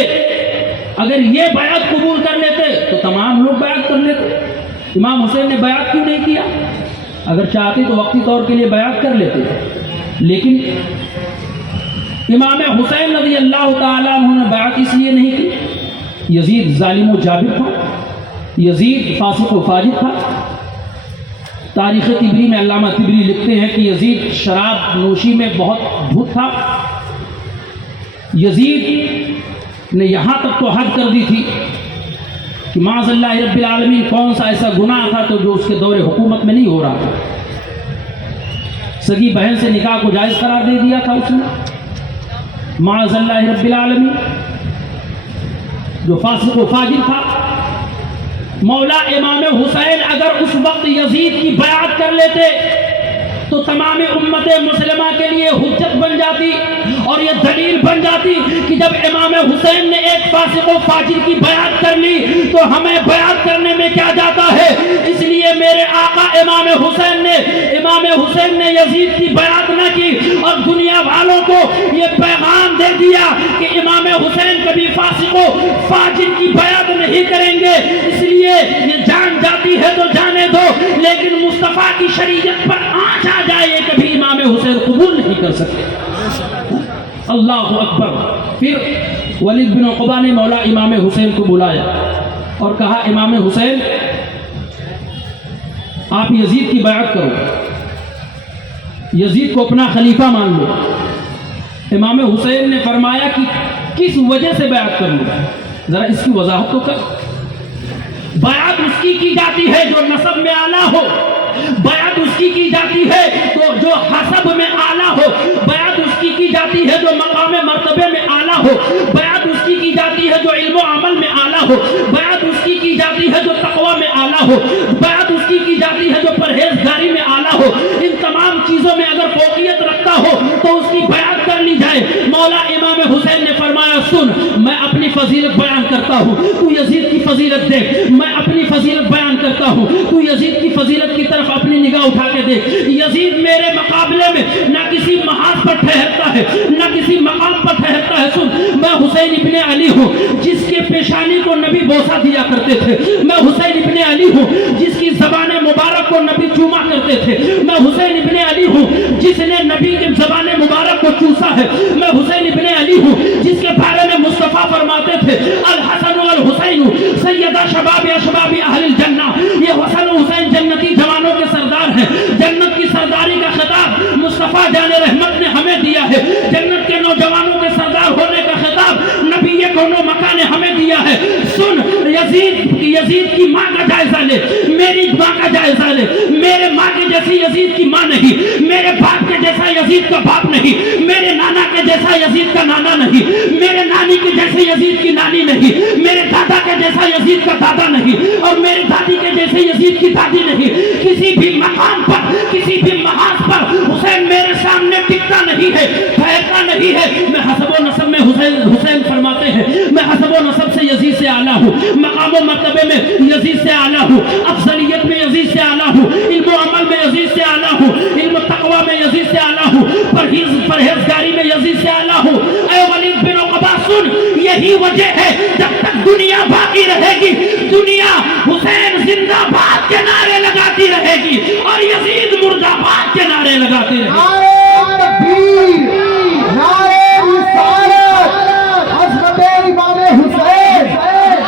اگر یہ بیعت قبول کر لیتے تو تمام لوگ بیعت کر لیتے۔ امام حسین نے بیعت کیوں نہیں کیا؟ اگر چاہتے تو وقتی طور کے لیے بیعت کر لیتے، لیکن امام حسین رضی اللہ تعالیٰ عنہ نے بیعت اس لیے نہیں کی۔ یزید ظالم و جابر تھا، یزید فاسق و فاجر تھا۔ تاریخ طبری میں علامہ طبری لکھتے ہیں کہ یزید شراب نوشی میں بہت دھت تھا۔ یزید نے یہاں تک تو حد کر دی تھی کہ معاذ اللہ رب العالمین کون سا ایسا گناہ تھا تو جو اس کے دور حکومت میں نہیں ہو رہا تھا۔ سگی بہن سے نکاح کو جائز قرار دے دیا تھا اس نے، معاذ اللہ رب العالمین، جو فاسق و فاجر تھا۔ مولا امام حسین اگر اس وقت یزید کی بیعت کر لیتے تو تمام امت مسلمہ کے لیے حجت بن جاتی اور یہ دلیل بن جاتی کہ جب امام حسین نے ایک فاسق و فاجر کی بیعت کر لی تو ہمیں بیعت کرنے میں کیا جاتا ہے۔ اس لیے میرے آقا امام حسین نے یزید کی بیعت نہ کی اور دنیا والوں کو یہ پیغام دے دیا کہ امام حسین کبھی فاسق و فاجر کی بیعت نہیں کریں گے، اس لیے یہ جان جاتی ہے تو جانے دو، لیکن مصطفیٰ کی شریعت پر آنچ آ جائے یہ کبھی امام حسین قبول نہیں کر سکتے۔ اللہ اکبر۔ پھر ولید بن عقبہ نے مولا امام حسین کو بلایا اور کہا امام حسین آپ یزید کی بیعت کرو، یزید کو اپنا خلیفہ مان لو۔ امام حسین نے فرمایا کہ کس وجہ سے بیعت کر لوں، ذرا اس کی وضاحت تو کر۔ بیعت اس کی جاتی ہے جو نسب میں اعلیٰ ہو، بیعت اس کی جاتی ہے تو جو حسب میں اعلیٰ ہو، بیعت اس کی جاتی ہے جو مقام مرتبے میں اعلیٰ ہو، بیعت اس کی جاتی ہے جو علم و عمل میں اعلیٰ ہو، بیعت اس کی جاتی ہے جو تقوی میں اعلیٰ ہو، بیعت اس کی جاتی ہے جو پرہیزگاری میں اعلیٰ ہو۔ ان تمام چیزوں میں اگر فوقیت رکھتا ہو تو اس کی بیعت کر لی جائے۔ مولا امام حسین نے فرمایا سن، میں اپنی فضیلت بیان کرتا ہوں، تو یزید کی فضیلت دیکھ، میں اپنی فضیلت بیان کرتا ہوں، تو یزید کی فضیلت کی طرف اپنی نگاہ اٹھا کے دیکھ۔ یزید میرے مقابلے میں نہ کسی محاذ پر ٹھہرتا ہے نہ کسی مقام پر ٹھہرتا ہے۔ سن، میں حسین ابن علی ہوں جس کے پیشانی کو نبی بوسہ دیا کرتے تھے، میں حسین ابن علی ہوں جس کی زبان مبارک کو نبی چوما کرتے تھے، میں حسین ابن علی ہوں جس نے نبی کی زبان مبارک کو چوسا ہے، میں حسین ابن علی ہوں جس کے بارے میں مصطفیٰ فرماتے تھے الحسن والحسین سیدہ شباب اشباب اہل الجنہ۔ یہ حسن و حسین جنتی جوانوں کے سردار ہیں۔ جنت کی سرداری کا خطاب مصطفیٰ جان رحمت نے ہمیں دیا ہے، جنت کے نوجوانوں کے سردار ہونے کا خطاب نبی کونو مکہ نے ہمیں دیا ہے۔ سن، یزید کی ماں کا جائزہ لے، میری ماں کا جائزہ لے۔ میرے ماں کے جیسی یزید کی ماں نہیں، میرے باپ کے جیسا یزید کا باپ نہیں، میرے نانا کے جیسا یزید کا نانا نہیں، میرے نانی کے جیسے یزید کی نانی نہیں، میرے دادا کے جیسا یزید کا دادا نہیں، اور میرے دادی کے جیسے یزید کی دادی نہیں۔ کسی بھی مقام پر، کسی بھی محاذ پر حسین میرے سامنے ٹکتا نہیں ہے، ٹھہرتا نہیں ہے۔ میں حسب و نسب میں حسین فرما یزید سے اعلیٰ ہوں، مقام و مرتبے میں یزید سے اعلیٰ ہوں، افضلیت میں یزید سے اعلیٰ ہوں، علم و عمل میں یزید سے اعلیٰ ہوں، علم و تقوی میں یزید سے اعلیٰ ہوں، پرہیزگاری میں یزید سے اعلیٰ ہوں۔ اے ولید بن عقبہ سن، یہی وجہ ہے جب تک دنیا باقی رہے گی دنیا حسین زندہ باد کے نعرے لگاتی رہے گی اور یزید مردہ باد کے نعرے لگاتی رہے گی۔ نعرے تکبیر، نعرے رسالت، عظمت امام حسین،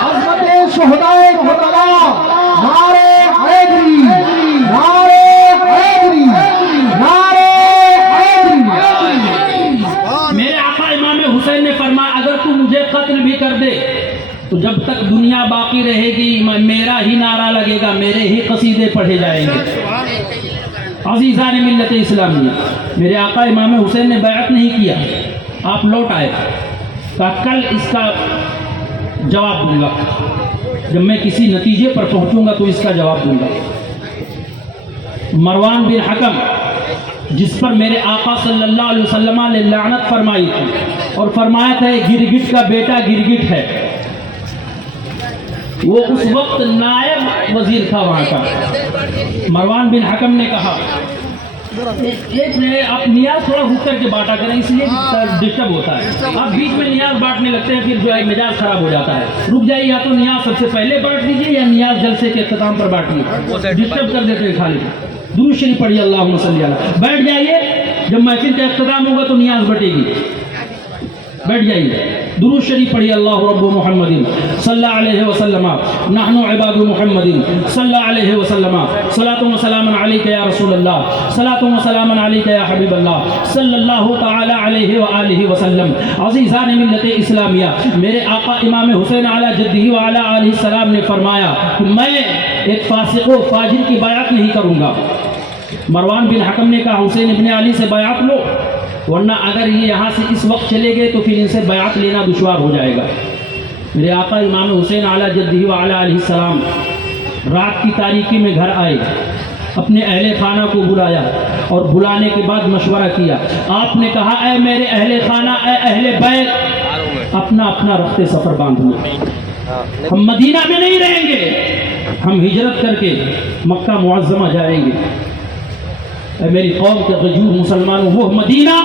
عظمت شہدائے کربلا، نعرے حیدری، نعرے حیدری، نعرے حیدری۔ میرے آقا امام حسین نے فرمایا اگر تو مجھے قتل بھی کر دے تو جب تک دنیا باقی رہے گی میرا ہی نعرہ لگے گا، میرے ہی قصیدے پڑھے جائیں گے۔ عزیزان ملت اسلامیہ، میرے آقا امام حسین نے بیعت نہیں کیا، آپ لوٹ آئے، کہا کل اس کا جواب دوں گا، جب میں کسی نتیجے پر پہنچوں گا تو اس کا جواب دوں گا۔ مروان بن حکم جس پر میرے آقا صلی اللہ علیہ وسلم نے لعنت فرمائی تھی اور فرمایا تھا گرگٹ کا بیٹا گرگٹ ہے، وہ اس وقت نائب وزیر تھا وہاں کا۔ مروان بن حکم نے کہا آپ نیاز تھوڑا رک کر کے بانٹا کریں، اس لیے ڈسٹرب ہوتا ہے، آپ بیچ میں نیاز بانٹنے لگتے ہیں پھر جو ہے مزاج خراب ہو جاتا ہے۔ رک جائیے، یا تو نیاز سب سے پہلے بانٹ دیجیے یا نیاز جلسے کے اختتام پر بانٹیے، ڈسٹرب کر دیتے ہیں خالی۔ درود شریف پڑھیے، اللہم صلی علیہ۔ بیٹھ جائیے، جب محفل کا اختتام ہوگا تو نیاز بٹے گی، بیٹھ جائیے۔ درود شریف پڑھیے، اللہ رب محمد صلی اللہ علیہ وسلم، نحن عباد محمد صلی اللہ علیہ وسلم، صلاۃ و سلام علیک یا رسول اللہ، صلاۃ و سلام علیک یا حبیب اللہ صلی اللہ تعالی علیہ وآلہ وسلم۔ عزیزان ملت اسلامیہ، میرے آقا امام حسین علی جدہ وعلی آلہ السلام نے فرمایا کہ میں ایک فاسق و فاجر کی بیعت نہیں کروں گا۔ مروان بن حکم نے کہا حسین ابن علی سے بیعت لو، ورنہ اگر یہ یہاں سے اس وقت چلے گئے تو پھر ان سے بیعت لینا دشوار ہو جائے گا۔ میرے آقا امام حسین علی جدہ وعلی علیہ السلام رات کی تاریکی میں گھر آئے، اپنے اہل خانہ کو بلایا اور بلانے کے بعد مشورہ کیا۔ آپ نے کہا اے میرے اہل خانہ، اے اہل بیت، اپنا اپنا رخت سفر باندھ لو، ہم مدینہ میں نہیں رہیں گے، ہم ہجرت کر کے مکہ معظمہ جائیں گے۔ اے میری قوم کے غیور مسلمانوں، وہ مدینہ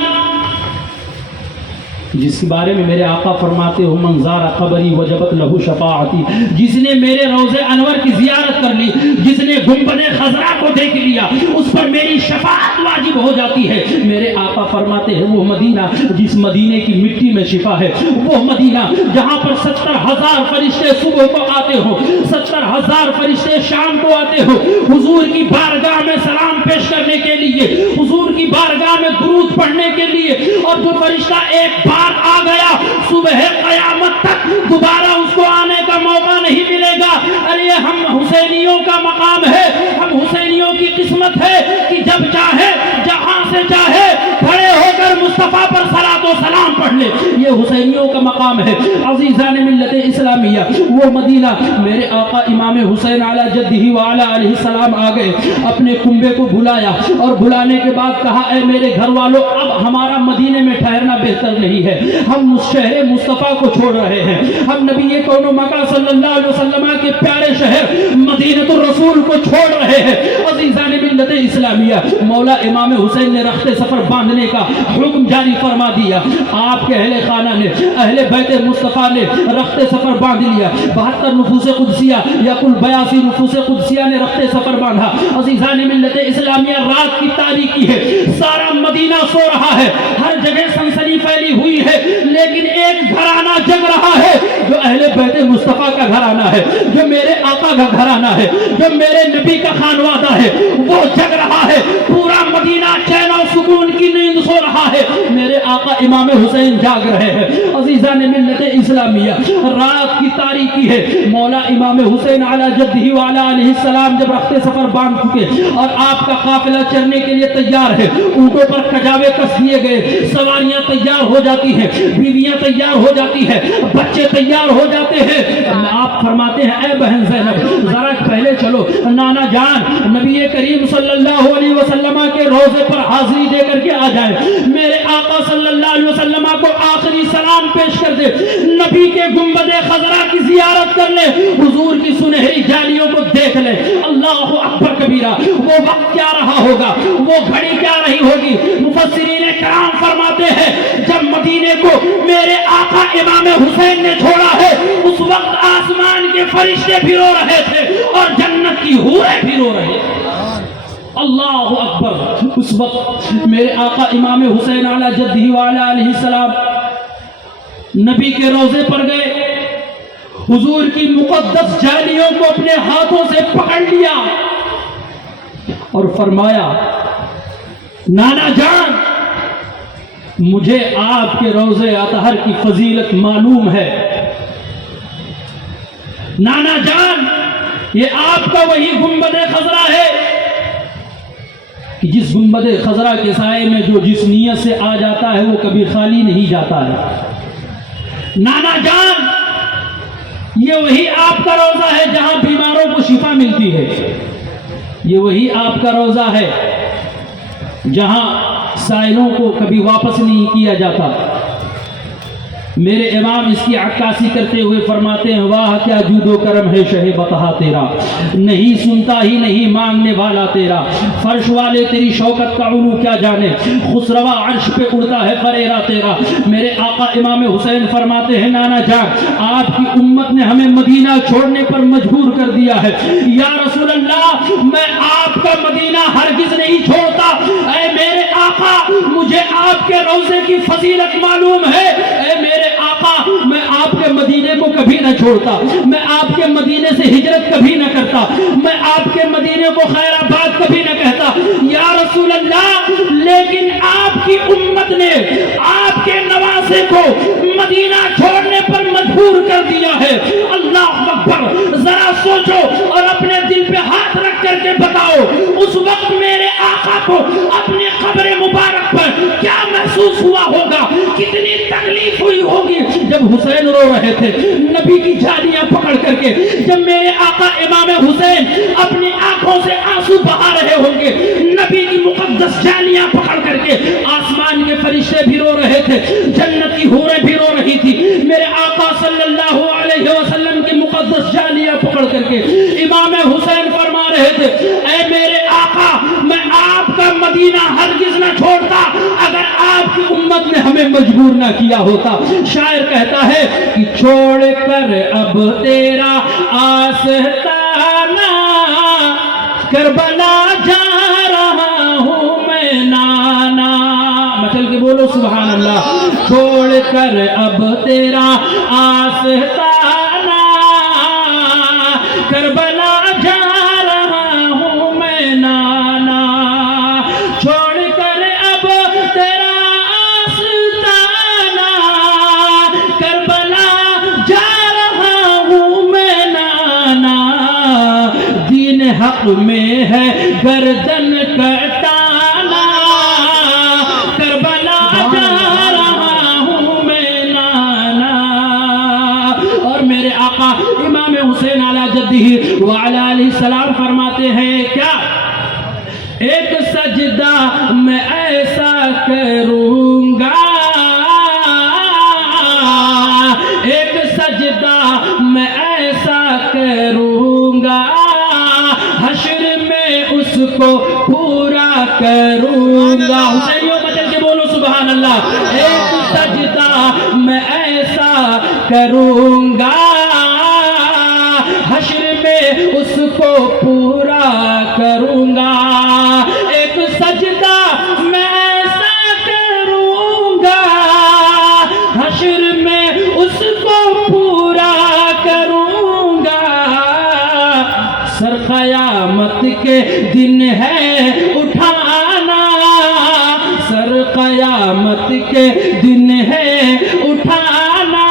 جس کے بارے میں میرے آقا فرماتے ہو من زار قبری وجبت لہو شفاعتی، جس نے میرے روضے انور کی زیارت کر لی، جس نے گنبد خضرا کو دیکھ لیا، اس پر میری شفاعت واجب ہو جاتی ہے۔ میرے آقا فرماتے ہیں وہ مدینہ جس مدینے کی مٹی میں شفا ہے، وہ مدینہ جہاں پر 70,000 فرشتے صبح کو آتے ہو، 70,000 فرشتے شام کو آتے ہو حضور کی بارگاہ میں سلام پیش کرنے کے لیے، حضور کی بارگاہ میں درود پڑھنے کے لیے، اور جو فرشتہ ایک بار آ گیا صبح قیامت تک دوبارہ اس کو آنے کا موقع نہیں ملے گا۔ ارے ہم حسینیوں کا مقام ہے، ہم حسینیوں کی قسمت ہے کہ جب چاہے جہاں سے چاہے کھڑے ہو کر مصطفیٰ پر صلاۃ و سلام پڑھ لے، یہ حسینیوں کا مقام ہے۔ عزیزان ملت اسلامیہ، وہ مدینہ میرے آقا امام حسین علی جدہ وعلی علیہ السلام آ گئے، اپنے کنبے کو بلایا اور بلانے کے بعد کہا اے میرے گھر والوں، اب ہمارا مدینے میں ٹھہرنا بہتر نہیں ہے، ہم اس شہر مصطفیٰ کو چھوڑ رہے ہیں، ہم نبی کون و مکہ صلی اللہ علیہ وسلم کے پیارے شہر مدینۃ الرسول کو چھوڑ رہے ہیں۔ عزیزان ملت اسلامیہ، مولا امام حسین نے رخت سفر باندھنے کا حکم جاری فرما دیا۔ آپ کے اہل خانہ نے، اہل بیت مصطفیٰ نے رخت سفر باندھ لیا۔ 72 نفوس قدسیہ یا کل 82 نفوس قدسیہ نے رخت سفر باندھا۔ عزیزان ملت اسلامیہ، رات کی تاریکی ہے، سارا مدینہ سو رہا ہے، ہر جگہ سنسنی پھیلی ہوئی ہے، لیکن ایک گھرانہ جگ رہا ہے جو اہل بیت مصطفیٰ کا گھرانہ ہے، جو میرے آقا کا گھرانہ ہے، جو میرے نبی کا خانوادہ ہے، وہ جگ رہا ہے۔ پورا مدینہ چین و سکون کی نیند سو رہا ہے، میرے آقا امام حسین جاگ رہے ہیں۔ عزیزان ملت اسلامیہ، رات کی تاریکی ہے، مولا امام حسین علی جدہ وعلی علیہ السلام جب رخت سفر باندھ چکے اور آپ کا قافلہ چلنے کے لیے تیار ہے، اونٹوں پر کجاوے کس دیے گئے، سواریاں تیار ہو جاتی ہیں، بیویاں تیار ہو جاتی ہیں، بچے تیار ہو جاتے ہیں، آپ فرماتے ہیں اے بہن زینب ذرا پہلے چلو نانا جان نبی کریم صلی اللہ علیہ وسلم کے روضے پر حاضری دے کر کے آ جائے، میرے آقا صلی اللہ علیہ وسلم کو آخری سلام پیش کر دے، نبی کے گنبد خضرا کی زیارت کر لے، حضور کی سنہری جالیوں کو دیکھ لے۔ اللہ اکبر کبیرہ، وہ وقت کیا رہا ہوگا، وہ گھڑی کیا رہی ہوگی۔ مفسرین کرام فرماتے ہیں جب مدینے کو میرے آقا امام حسین نے چھوڑا ہے اس وقت آسمان کے فرشتے بھی رو رہے تھے اور جنت کی حوریں بھی رو رہے تھے۔ اللہ اکبر، اس وقت میرے آقا امام حسین علی جدہ وعلی علیہ السلام نبی کے روضے پر گئے، حضور کی مقدس جالیوں کو اپنے ہاتھوں سے پکڑ لیا اور فرمایا نانا جان مجھے آپ کے روضے اطہر کی فضیلت معلوم ہے، نانا جان یہ آپ کا وہی گنبد خضرا ہے کہ جس گنبد خضرا کے سائے میں جو جس نیت سے آ جاتا ہے وہ کبھی خالی نہیں جاتا ہے، نانا جان یہ وہی آپ کا روضہ ہے جہاں بیماروں کو شفا ملتی ہے، یہ وہی آپ کا روضہ ہے جہاں سائلوں کو کبھی واپس نہیں کیا جاتا۔ میرے امام اس کی عکاسی کرتے ہوئے فرماتے ہیں واہ کیا جود و کرم ہے شہ بطحا تیرا، نہیں سنتا ہی نہیں مانگنے والا تیرا، فرش والے تیری شوکت کا علو کیا جانے، خسروا عرش پہ اڑتا ہے فریرا تیرا۔ میرے آقا امام حسین فرماتے ہیں نانا جان آپ کی امت نے ہمیں مدینہ چھوڑنے پر مجبور کر دیا ہے، یا رسول اللہ میں آپ کا مدینہ ہرگز نہیں چھوڑتا، اے میرے آقا مجھے آپ کے روضے کی فضیلت معلوم ہے، اے میرے آقا میں آپ کے مدینے کو کبھی نہ چھوڑتا، میں آپ کے مدینے سے ہجرت کبھی نہ کرتا، میں آپ کے مدینے کو خیر آباد کبھی نہ کہتا، یا رسول اللہ لیکن آپ کی امت نے آپ کے نواسے کو مدینہ چھوڑنے پر مجبور کر دیا ہے۔ اللہ اکبر، ذرا سوچو اور اپنے دل پہ ہاتھ رکھ کر کے بتاؤ اس وقت میرے آقا کو اپنی قبر مبارک پر کیا محسوس ہوا ہوگا، کتنی تکلیف ہوئی ہوگی جب حسین رو رہے تھے نبی کی جالیاں پکڑ کر کے، جب میرے آقا امام حسین اپنی آنکھوں سے آنسو بہا رہے ہوں گے، نبی کی مقدس جالیاں پکڑ کر کے آسمان کے فرشتے بھی رو رہے تھے، جنت کی حوریں بھی رو رہی تھی، میرے آقا صلی اللہ علیہ وسلم کی مقدس جالیاں پکڑ کر کے امام حسین فرما رہے تھے اے میرے آقا میں آپ کا مدینہ ہرگز نہ چھوڑتا اگر آپ کی امت نے ہمیں مجبور نہ کیا ہوتا۔ شاعر کہتا ہے کہ چھوڑ کر اب تیرا آستانہ کربلا جا رہا ہوں میں نانا، مچل کے بولو سبحان اللہ، چھوڑ کر اب تیرا آستانہ کربلا جا رہا ہوں میں نانا، چھوڑ کر اب تیرا آستانہ کربلا جا رہا ہوں میں نانا، دین حق میں ہے گردن کٹانا کربلا جا رہا ہوں میں نانا۔ اور میرے آقا امام حسین علی جدہ وعلی علیہ السلام فرماتے ہیں کیا ایک سجدہ میں ایسا کروں گا، ایک سجدہ میں ایسا کروں گا، حشر میں اس کو پورا کروں گا۔ حسینیوں مچل کے بولو سبحان اللہ، ایک سجدہ میں ایسا کروں گا، حشر میں اس کو پورا کروں گا، ایک سجدہ میں ایسا کروں گا، حشر میں اس کو پورا کروں گا، سر قیامت کے دن ہے اٹھانا، سر قیامت کے دن ہے اٹھانا،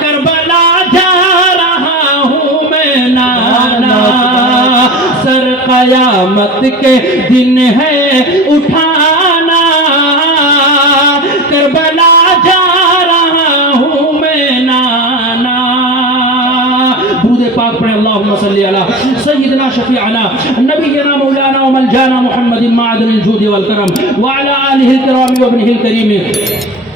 کربلا جا رہا ہوں میں نانا، سر قیامت کے دن ہے اٹھانا، کربلا جا رہا ہوں میں نانا۔ صل علی سیدنا شفیعنا نبینا مولانا وملجانا محمد معدن الجود والکرم وعلى آلہ الکرام وابنہ الکریم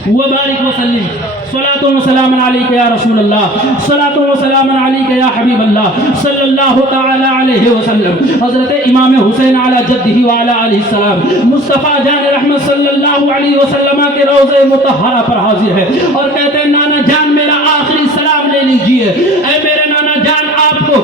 وبارک وسلم صلاۃ و سلام علیک یا رسول اللہ صلاۃ و سلام علیک یا حبیب اللہ صلی اللہ تعالی علیہ وسلم حضرت امام حسین علی جدہ وعلی آلہ السلام مصطفیٰ جان رحمت صلی اللہ علیہ وسلم کے روضہ مطہرہ پر حاضر ہے اور کہتے ہیں نانا جان میرا آخری سلام لے لیجئے اے میرے نانا جان آپ کو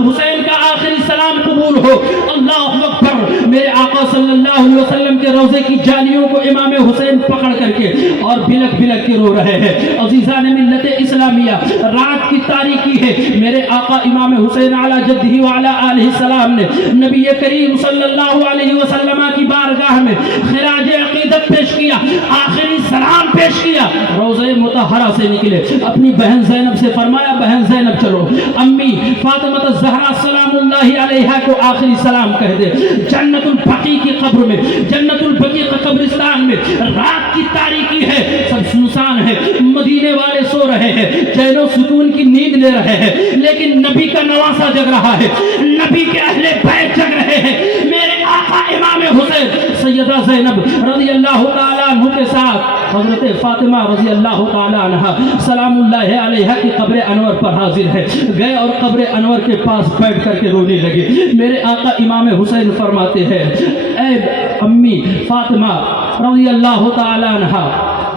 حسین کا آخری سلام قبول ہو اللہ اکبر میرے آقا صلی اللہ علیہ وسلم کے روضے کی جانیوں کو امام حسین پکڑ کر کے اور بلک بلک کے رو رہے ہیں عزیزان ملت اسلامیہ رات کی تاریکی ہے میرے آقا امام حسین علی جدہ وعلی آلہ السلام نے نبی کریم صلی اللہ علیہ وسلم کی بارگاہ میں خراج عقیدت پیش کیا آخری سلام پیش کیا روضہ مطہرہ سے نکلے اپنی بہن زینب سے فرمایا بہن زینب چلو امی فاطمہ الزہرا سلام اللہ علیہا کو آخری سلام کہہ دے جنت البقیع کی قبر میں جنت البقیع کا قبرستان میں رات کی تاریکی ہے سب سنسان ہے مدینے والے سو رہے ہیں چین و سکون کی نیند لے رہے ہیں لیکن نبی کا نواسہ جگ رہا ہے نبی کے اہل بیت جگ رہے ہیں میرے آقا امام حسین سیدہ زینب رضی اللہ تعالیٰ عنہ کے ساتھ حضرت فاطمہ رضی اللہ تعالیٰ عنہ سلام اللہ علیہ کی قبر انور پر حاضر ہے گئے اور قبر انور کے پاس بیٹھ کر کے رونے لگے میرے آقا امام حسین فرماتے ہیں اے امی فاطمہ رضی اللہ تعالیٰ عنہ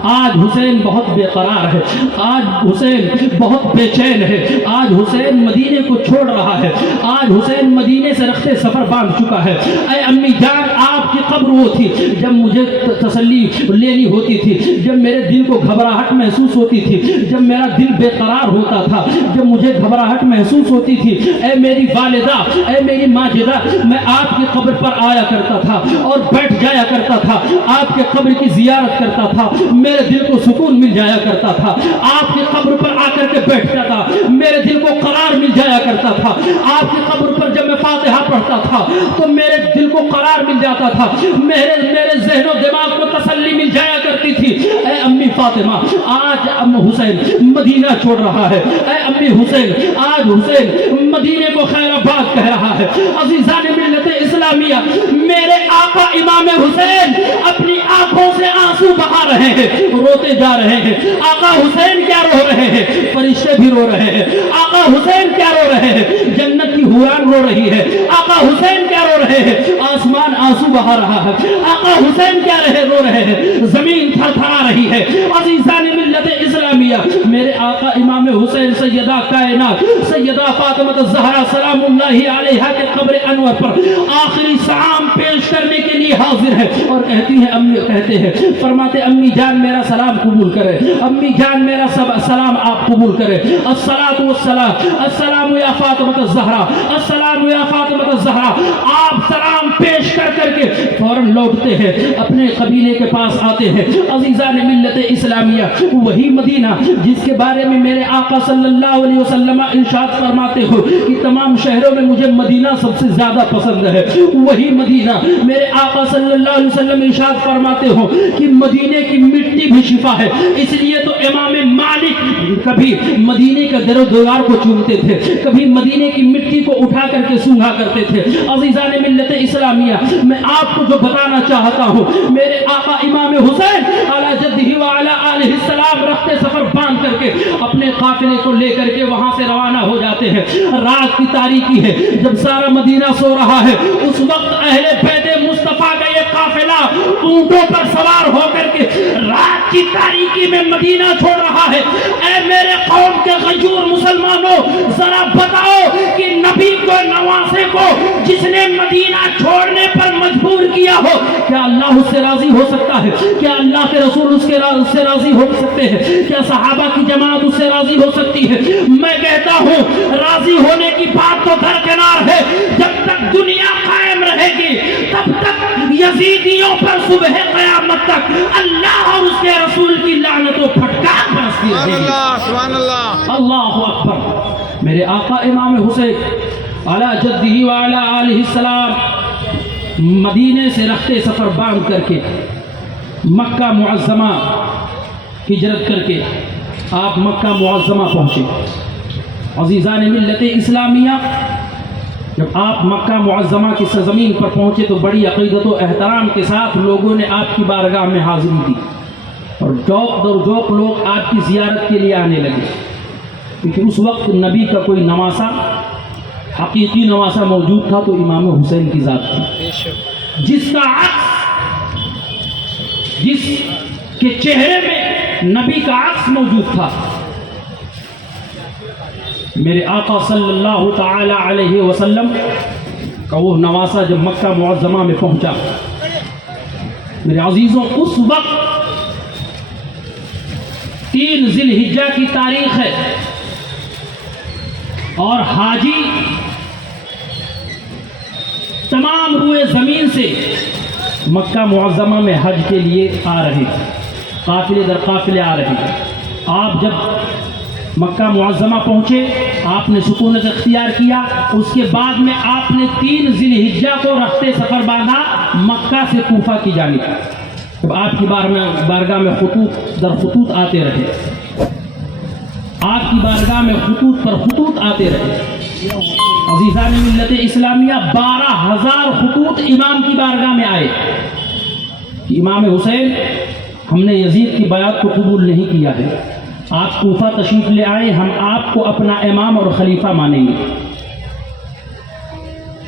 آج حسین بہت بے قرار ہے آج حسین بہت بے چین ہے آج حسین مدینے کو چھوڑ رہا ہے آج حسین مدینے سے رخت سفر باندھ چکا ہے اے امی جان آپ کی قبر وہ تھی جب مجھے تسلی لینی ہوتی تھی جب میرے دل کو گھبراہٹ محسوس ہوتی تھی جب میرا دل بے قرار ہوتا تھا جب مجھے گھبراہٹ محسوس ہوتی تھی اے میری والدہ اے میری ماجدہ میں آپ کی قبر پر آیا کرتا تھا اور بیٹھ جایا کرتا تھا آپ کے قبر کی زیارت کرتا تھا میرے دل کو سکون مل جایا کرتا تھا آپ کی قبر پر آ کر کے بیٹھتا تھا میرے دل کو قرار مل جایا کرتا تھا آپ کی قبر پر جب میں فاتحہ پڑھتا تھا تو میرے دل کو قرار مل جاتا تھا میرے ذہن و دماغ کو تسلی مل جایا کرتی تھی اے امی فاطمہ آج حسین مدینہ چھوڑ رہا ہے اے امی حسین آج حسین مدینے کو خیر آباد کہہ رہا ہے عزیزان ملت اسلامیہ میرے آقا امام حسین اپنی آنکھوں سے آنسو بہا رہے ہیں روتے جا رہے ہیں آقا حسین کیا رو رہے ہیں فرشتے بھی رو رہے ہیں آقا حسین کیا رو رہے ہیں جنت کی حوران رو رہی ہے آقا حسین کیا رو رہے ہیں آسمان آنسو بہا رہا ہے آقا حسین کیا رو رہے ہیں زمین تھر تھرا رہی ہے عزیزان ملت اسلامیہ میرے آقا امام حسین سیدہ کائنات سیدہ فاطمہ الزہرا سلام اللہ علیہا کے قبر انور پر آخری سلام پیش کرنے کے لیے حاضر ہے اور کہتی ہے امی کہتے ہیں فرماتے امی جان میرا سلام قبول کرے امی جان میرا سلام آپ قبول کرے الصلاۃ والسلام السلام یا فاطمہ الزہرا السلام یا فاطمہ الزہرا آپ سلام پیش کر کے فوراً لوٹتے ہیں اپنے قبیلے کے پاس آتے ہیں عزیزان ملت اسلامیہ وہی مدینہ جس کے بارے میں میرے آقا صلی اللہ علیہ وسلم ارشاد فرماتے ہو کہ تمام شہروں میں مجھے مدینہ سب سے زیادہ پسند ہے وہی مدینہ میرے آقا صلی اللہ علیہ وسلم ارشاد فرماتے ہو کہ مدینے کی مٹی بھی شفا ہے اس لیے تو امام مالک کبھی مدینے کا در و دیوار کو چومتے تھے کبھی مدینے کی مٹی کو اٹھا کر کے سونگھا کرتے تھے عزیزان ملت اسلامیہ میں آپ کو جو بتانا چاہتا ہوں میرے آقا امام حسین علی جدہ وعلی آلہ السلام رخت سفر باندھ کر کے اپنے قافلے کو لے کر کے وہاں سے روانہ ہو جاتے ہیں رات کی تاریکی ہے جب سارا مدینہ سو رہا ہے اس وقت اہل بیت مصطفیٰ کا یہ قافلہ اونٹوں پر سوار ہو کر کے رات کی تاریکی میں مدینہ چھوڑ رہا ہے اے میرے قوم کے غیور مسلمانوں ذرا بتاؤ کہ نبی کو نواسے کو جس نے مدینہ چھوڑنے پر مجبور کیا ہو کیا اللہ اس سے راضی ہو سکتا ہے کیا اللہ کے رسول اس سے راضی ہو سکتے ہیں کیا صحابہ کی جماعت اس سے راضی ہو سکتی ہے میں کہتا ہوں راضی ہونے کی بات تو درکنار ہے جب تک دنیا قائم رہے گی تب تک یزیدیوں پر صبح قیامت تک اللہ اور اس کے رسول کی لعنت و پھٹکار برستی رہے گی سبحان اللہ اللہ اکبر میرے آقا امام حسین علی جدہ وعلی آلہ السلام مدینے سے رخت سفر باندھ کر کے مکہ معظمہ ہجرت کر کے آپ مکہ معظمہ پہنچے عزیزان ملت اسلامیہ جب آپ مکہ معظمہ کی سرزمین پر پہنچے تو بڑی عقیدت و احترام کے ساتھ لوگوں نے آپ کی بارگاہ میں حاضری دی اور جوق در جوق لوگ آپ کی زیارت کے لیے آنے لگے، کیونکہ اس وقت نبی کا کوئی نواسا، حقیقی نواسا موجود تھا تو امام حسین کی ذات تھی، جس کا عکس، جس کے چہرے میں نبی کا عکس موجود تھا۔ میرے آقا صلی اللہ تعالی علیہ وسلم کا وہ نواسا جب مکہ معظمہ میں پہنچا، میرے عزیزوں اس وقت 3 ذی الحجہ کی تاریخ ہے اور حاجی تمام روئے زمین سے مکہ معظمہ میں حج کے لیے آ رہے ہیں، قافلے در قافلے آ رہے ہیں۔ آپ جب مکہ معظمہ پہنچے، آپ نے سکونت اختیار کیا، اس کے بعد میں آپ نے 3 ذی الحجہ کو رخت سفر باندھا مکہ سے کوفہ کی جانب۔ اب آپ کی بارگاہ میں خطوط در خطوط آتے رہے، آپ کی بارگاہ میں خطوط پر خطوط آتے رہے۔ عزیزان ملت اسلامیہ 12,000 خطوط امام کی بارگاہ میں آئے کہ امام حسین، ہم نے یزید کی بیعت کو قبول نہیں کیا ہے، آپ کوفہ تشریف لے آئے، ہم آپ کو اپنا امام اور خلیفہ مانیں گے۔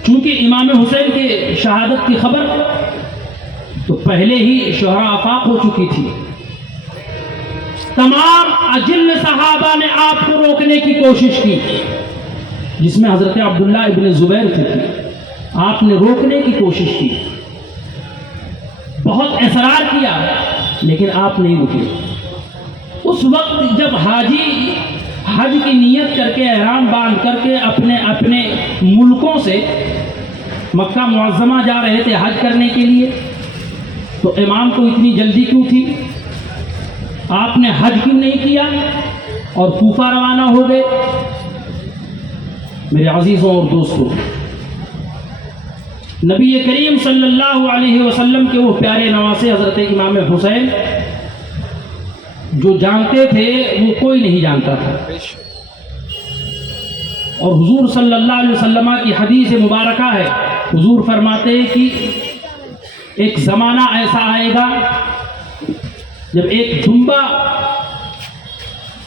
چونکہ امام حسین کے شہادت کی خبر تو پہلے ہی شہرا آفاق ہو چکی تھی، تمام اجل صحابہ نے آپ کو روکنے کی کوشش کی، جس میں حضرت عبداللہ ابن زبیر تھے، آپ نے روکنے کی کوشش کی، بہت اصرار کیا، لیکن آپ نہیں رکے۔ اس وقت جب حاجی حج کی نیت کر کے احرام باندھ کر کے اپنے ملکوں سے مکہ معظمہ جا رہے تھے حج کرنے کے لیے، تو امام کو اتنی جلدی کیوں تھی؟ آپ نے حج کیوں نہیں کیا اور کوفہ روانہ ہو گئے؟ میرے عزیزوں اور دوستوں، نبی کریم صلی اللہ علیہ وسلم کے وہ پیارے نواسے حضرت امام حسین جو جانتے تھے وہ کوئی نہیں جانتا تھا، اور حضور صلی اللہ علیہ وسلم کی حدیث مبارکہ ہے، حضور فرماتے ہیں کہ ایک زمانہ ایسا آئے گا جب ایک دمبا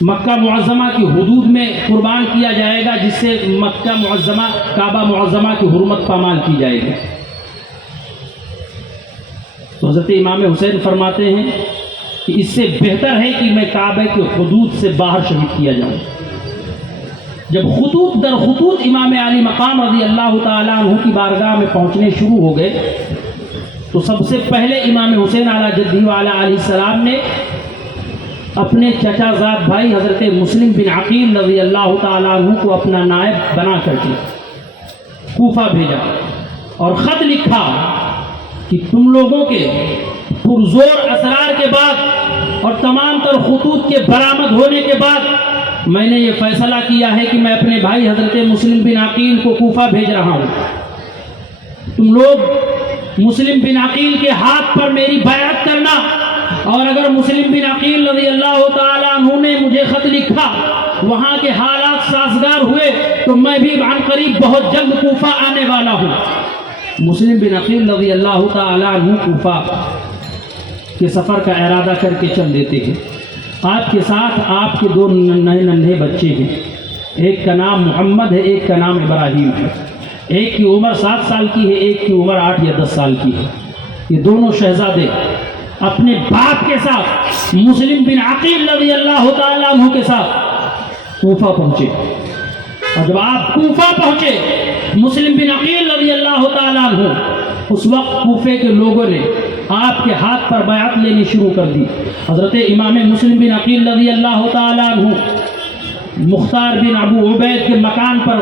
مکہ معظمہ کی حدود میں قربان کیا جائے گا، جس سے مکہ معظمہ، کعبہ معظمہ کی حرمت پامال کی جائے گی۔ تو حضرت امام حسین فرماتے ہیں کہ اس سے بہتر ہے کہ میں کعبہ کے حدود سے باہر شہید کیا جاؤں۔ جب خطوط در خطوط امام علی مقام رضی اللہ تعالیٰ عنہ کی بارگاہ میں پہنچنے شروع ہو گئے، تو سب سے پہلے امام حسین علیہ جدہ وعلیہ علیہ السلام نے اپنے چچا زاد بھائی حضرت مسلم بن عقیل رضی اللہ تعالیٰ عنہ کو اپنا نائب بنا کر کے کوفہ بھیجا اور خط لکھا کہ تم لوگوں کے پرزور اسرار کے بعد اور تمام تر خطوط کے برآمد ہونے کے بعد میں نے یہ فیصلہ کیا ہے کہ میں اپنے بھائی حضرت مسلم بن عقیل کو کوفہ بھیج رہا ہوں۔ تم لوگ مسلم بن عقیل کے ہاتھ پر میری بیعت کرنا، اور اگر مسلم بن عقیل رضی اللہ تعالیٰ عنہ نے مجھے خط لکھا، وہاں کے حالات سازگار ہوئے، تو میں بھی عن قریب بہت جلد کوفہ آنے والا ہوں۔ مسلم بن عقیل رضی اللہ تعالیٰ عنہ کوفہ کے سفر کا ارادہ کر کے چل دیتے ہیں۔ آپ کے ساتھ آپ کے 2 ننھے بچے ہیں، ایک کا نام محمد ہے، ایک کا نام ابراہیم ہے۔ ایک کی عمر 7 سال کی ہے، ایک کی عمر 8 یا 10 سال کی ہے۔ یہ دونوں شہزادے اپنے باپ کے ساتھ مسلم بن عقیل رضی اللہ تعالیٰ عنہ کے ساتھ کوفہ پہنچے، اور جب آپ کوفہ پہنچے مسلم بن عقیل رضی اللہ تعالیٰ عنہ، اس وقت کوفے کے لوگوں نے آپ کے ہاتھ پر بیعت لینی شروع کر دی۔ حضرت امام مسلم بن عقیل رضی اللہ تعالیٰ عنہ مختار بن ابو عبید کے مکان پر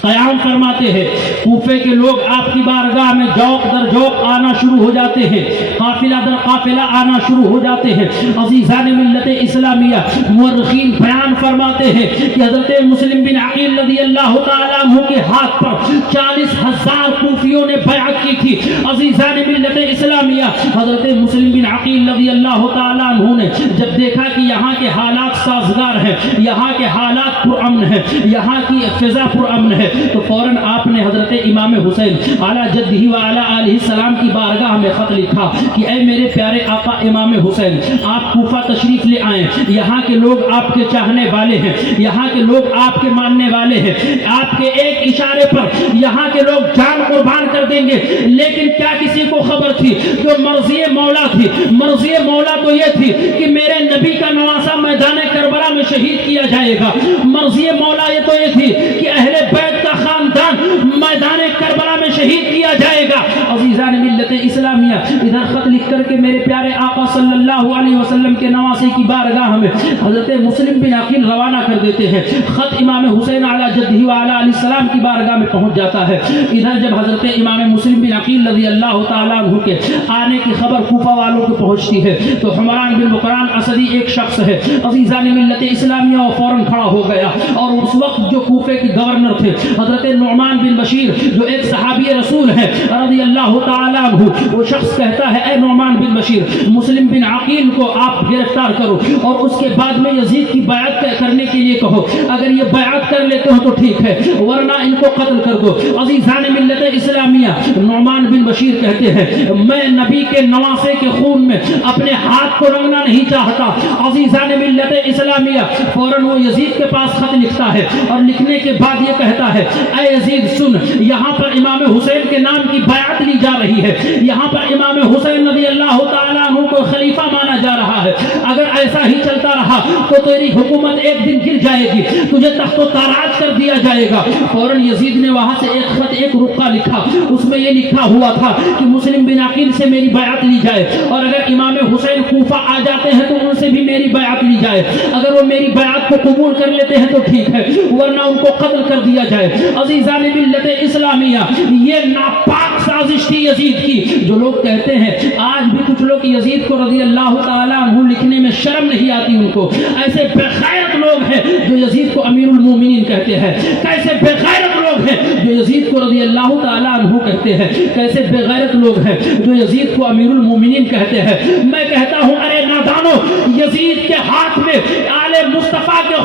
قیام فرماتے ہیں، کوفے کے لوگ آپ کی بارگاہ میں جوق در جوق آنا شروع ہو جاتے ہیں، قافلہ در قافلہ آنا شروع ہو جاتے ہیں۔ عزیزان ملت اسلامیہ، مورخین بیان فرماتے ہیں کہ حضرت مسلم بن عقیل رضی اللہ تعالیٰ عنہ کے ہاتھ پر 40,000 کوفیوں نے بیعت کی تھی۔ عزیزان ملت اسلامیہ، حضرت مسلم بن عقیل رضی اللہ تعالیٰ عنہ نے جب دیکھا کہ یہاں کے حالات سازگار ہیں، یہاں کے حالات پرامن ہیں، یہاں کی فضا پرامن ہے، تو فوراً آپ نے حضرت امام حسین اعلیٰ جدہ و اعلیٰ علیہ السلام کی بارگاہ میں خط لکھا کہ اے میرے پیارے آقا امام حسین، آپ کوفہ تشریف لے آئیں، یہاں کے لوگ آپ کے چاہنے والے ہیں، یہاں کے لوگ آپ کے ماننے والے ہیں، آپ کے ایک اشارے پر یہاں کے لوگ جان قربان کر دیں گے۔ لیکن کیا کسی کو خبر تھی؟ جو مرضی مولا تھی، مرضی مولا تو یہ تھی کہ میرے نبی کا نواسہ میدان کربلا میں شہید کیا جائے گا، مرضی مولا یہ تو یہ تھی کہ اہل بیت کا خاندان میدان کربلا میں شہید کیا جائے گا۔ عزیزان ملت اسلامیہ، ادھر خط لکھ کر کے میرے پیارے آقا صلی اللہ علیہ وسلم کے نواسے کی بارگاہ میں حضرت مسلم بن عقیل روانہ کر دیتے ہیں۔ خط امام حسین اعلیٰ جدہ و اعلیٰ علیہ السلام کی بارگاہ میں پہنچ جاتا ہے۔ ادھر جب حضرت امام مسلم بن عقیل رضی اللہ تعالیٰ عنہ کے آنے کی خبر کوفہ والوں کو پہنچتی ہے تو حمران بن بقران اسدی ایک شخص ہے، عزیزان ملت اسلامیہ، وہ فوراً کھڑا ہو گیا، اور اس وقت جو کوفے کے گورنر تھے حضرت نعمان بن بشیر جو ایک صحابی رسول ہے رضی اللہ تعالیٰ عنہ، وہ شخص کہتا ہے اے نعمان بن بشیر، مسلم بن عقیل کو آپ گرفتار کرو اور اس کے بعد میں یزید کی بیعت کرنے کے لیے کہو، اگر یہ بیعت کر لیتے ہو تو ٹھیک ہے ورنہ ان کو قتل کر دو۔ عزیزان ملت اسلامیہ، نعمان بن بشیر کہتے ہیں میں نبی کے نواسے کے خون میں اپنے ہاتھ کو رنگنا نہیں چاہتا۔ عزیزان ملت اسلامیہ، فوراً وہ یزید کے پاس خط لکھتا ہے اور لکھنے کے بعد یہ کہتا ہے اے یزید سن، یہاں پر امام حسین کے نام کی بیعت لی جا رہی ہے، یہاں پر امام حسین رضی اللہ تعالیٰ عنہ کو خلیفہ مانا جا رہا ہے، اگر ایسا ہی چلتا رہا تو تیری حکومت ایک دن گر جائے گی، تجھے تخت و تاراج کر دیا جائے گا۔ فوراً یزید نے وہاں سے ایک خط، ایک رقعہ لکھا، اس میں یہ لکھا ہوا تھا کہ مسلم بن عقیل سے میری بیعت لی جائے، اور اگر امام حسین کوفہ آ جاتے ہیں تو ان سے بھی میری بیعت لی جائے، اگر وہ میری بیعت کو قبول کر لیتے ہیں تو ٹھیک ہے ورنہ ان کو قتل کر دیا جائے۔ عزیزان ملت اسلامیہ، یہ ناپاک سازش تھی یزید کی۔ جو لوگ کہتے ہیں آج بھی کچھ لوگ یزید کو رضی اللہ تعالیٰ عنہ لکھنے میں شرم نہیں آتی ان کو، ایسے بے غیرت لوگ ہیں جو یزید کو امیر المومنین کہتے ہیں، کیسے بے غیرت لوگ ہیں جو یزید کو رضی اللہ تعالیٰ عنہ کہتے ہیں، کیسے بے غیرت لوگ ہیں جو یزید کو امیر المومنین کہتے ہیں۔ میں کہتا ہوں ارے نادانو، یزید کے ہاتھ میں آل مصطفیٰ کے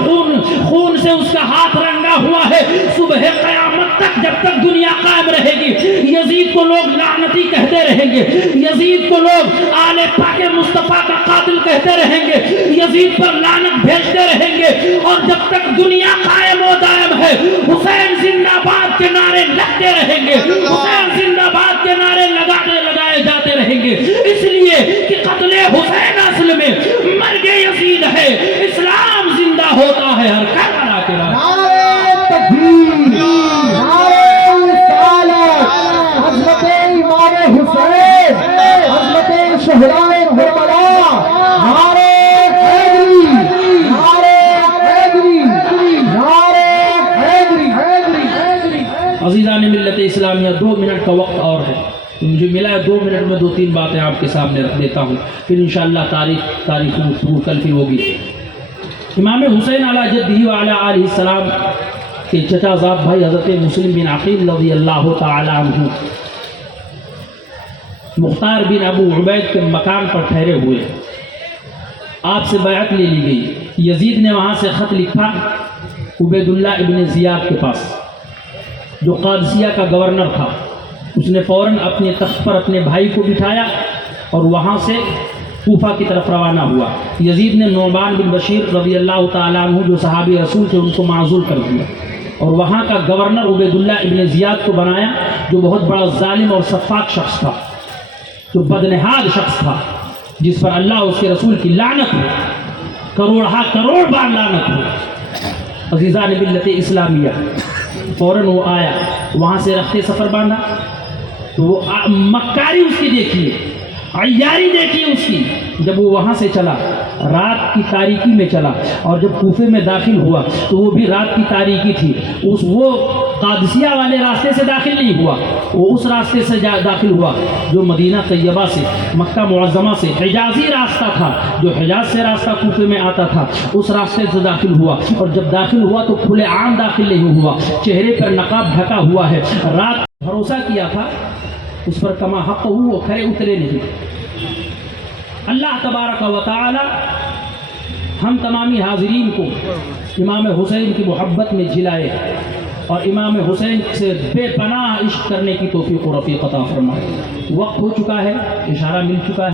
خون سے اس کا ہاتھ رنگا ہوا ہے، صبح قیامت تک جب تک دنیا قائم رہے گی یزید کو لوگ لعنتی کہتے رہیں گے، یزید کو لوگ آل پاک مصطفیٰ کا قاتل کہتے رہیں گے، یزید پر لعنت بھیجتے رہیں گے، اور جب تک دنیا قائم و دائم ہے حسین زندہ باد کے نعرے لگتے رہیں گے، حسین زندہ باد کے نعرے لگائے جاتے رہیں گے، اس لیے کہ قتل حسین اصل میں مرگ یزید ہے، اسلام زندہ ہوتا ہے ہر کربلا کے راہ۔ نعرہ تکبیر، نعرہ رسالت، حضرت امام حسین، حضرت شہدائے کربلا، نعرہ حیدری، نعرہ حیدری، نعرہ حیدری۔ عزیزان ملت اسلامیہ، 2 منٹ کا وقت اور ہے، مجھے ملا ہے 2 منٹ میں 2-3 باتیں آپ کے سامنے رکھ دیتا ہوں، پھر انشاءاللہ تاریخ کل پھر ہوگی۔ امام حسین علیہ جدہ و اعلیٰ علیہ السلام کے چچا زاد بھائی حضرت مسلم بن عقیل رضی اللہ تعالی عنہ مختار بن ابو عبید کے مکان پر ٹھہرے ہوئے، آپ سے بیعت لے لی گئی۔ یزید نے وہاں سے خط لکھا عبید اللہ ابن زیاد کے پاس جو قادسیہ کا گورنر تھا، اس نے فوراً اپنے تخت پر اپنے بھائی کو بٹھایا اور وہاں سے کوفہ کی طرف روانہ ہوا۔ یزید نے نعمان بن بشیر رضی اللہ تعالیٰ عنہ جو صحابی رسول تھے ان کو معزول کر دیا اور وہاں کا گورنر عبید اللہ ابن زیاد کو بنایا، جو بہت بڑا ظالم اور سفاک شخص تھا، جو بدنہاد شخص تھا، جس پر اللہ اور اس کے رسول کی لعنت ہو، کروڑ بار لعنت ہو۔ عزیزان ملت اسلامیہ، فوراً وہ آیا، وہاں سے رخت سفر باندھا تو وہ مکاری اس کی دیکھیے، عیاری دیکھیے اس کی۔ جب وہ وہاں سے چلا، رات کی تاریکی میں چلا، اور جب کوفے میں داخل ہوا تو وہ بھی رات کی تاریکی تھی، وہ قادسیہ والے راستے سے داخل نہیں ہوا، وہ اس راستے سے داخل ہوا جو مدینہ طیبہ سے، مکہ معظمہ سے، حجازی راستہ تھا، جو حجاز سے راستہ کوفے میں آتا تھا، اس راستے سے داخل ہوا، اور جب داخل ہوا تو کھلے عام داخل نہیں ہوا، چہرے پر نقاب ڈھکا ہوا ہے۔ رات بھروسہ کیا تھا اس پر کما حق ہو، وہ کھڑے اترے نہیں۔ اللہ تبارک و تعالی ہم تمامی حاضرین کو امام حسین کی محبت میں جلائے۔ اور امام حسین سے بے پناہ عشق کرنے کی توفیق و رفیق عطا فرمائے۔ وقت ہو چکا ہے، اشارہ مل چکا ہے۔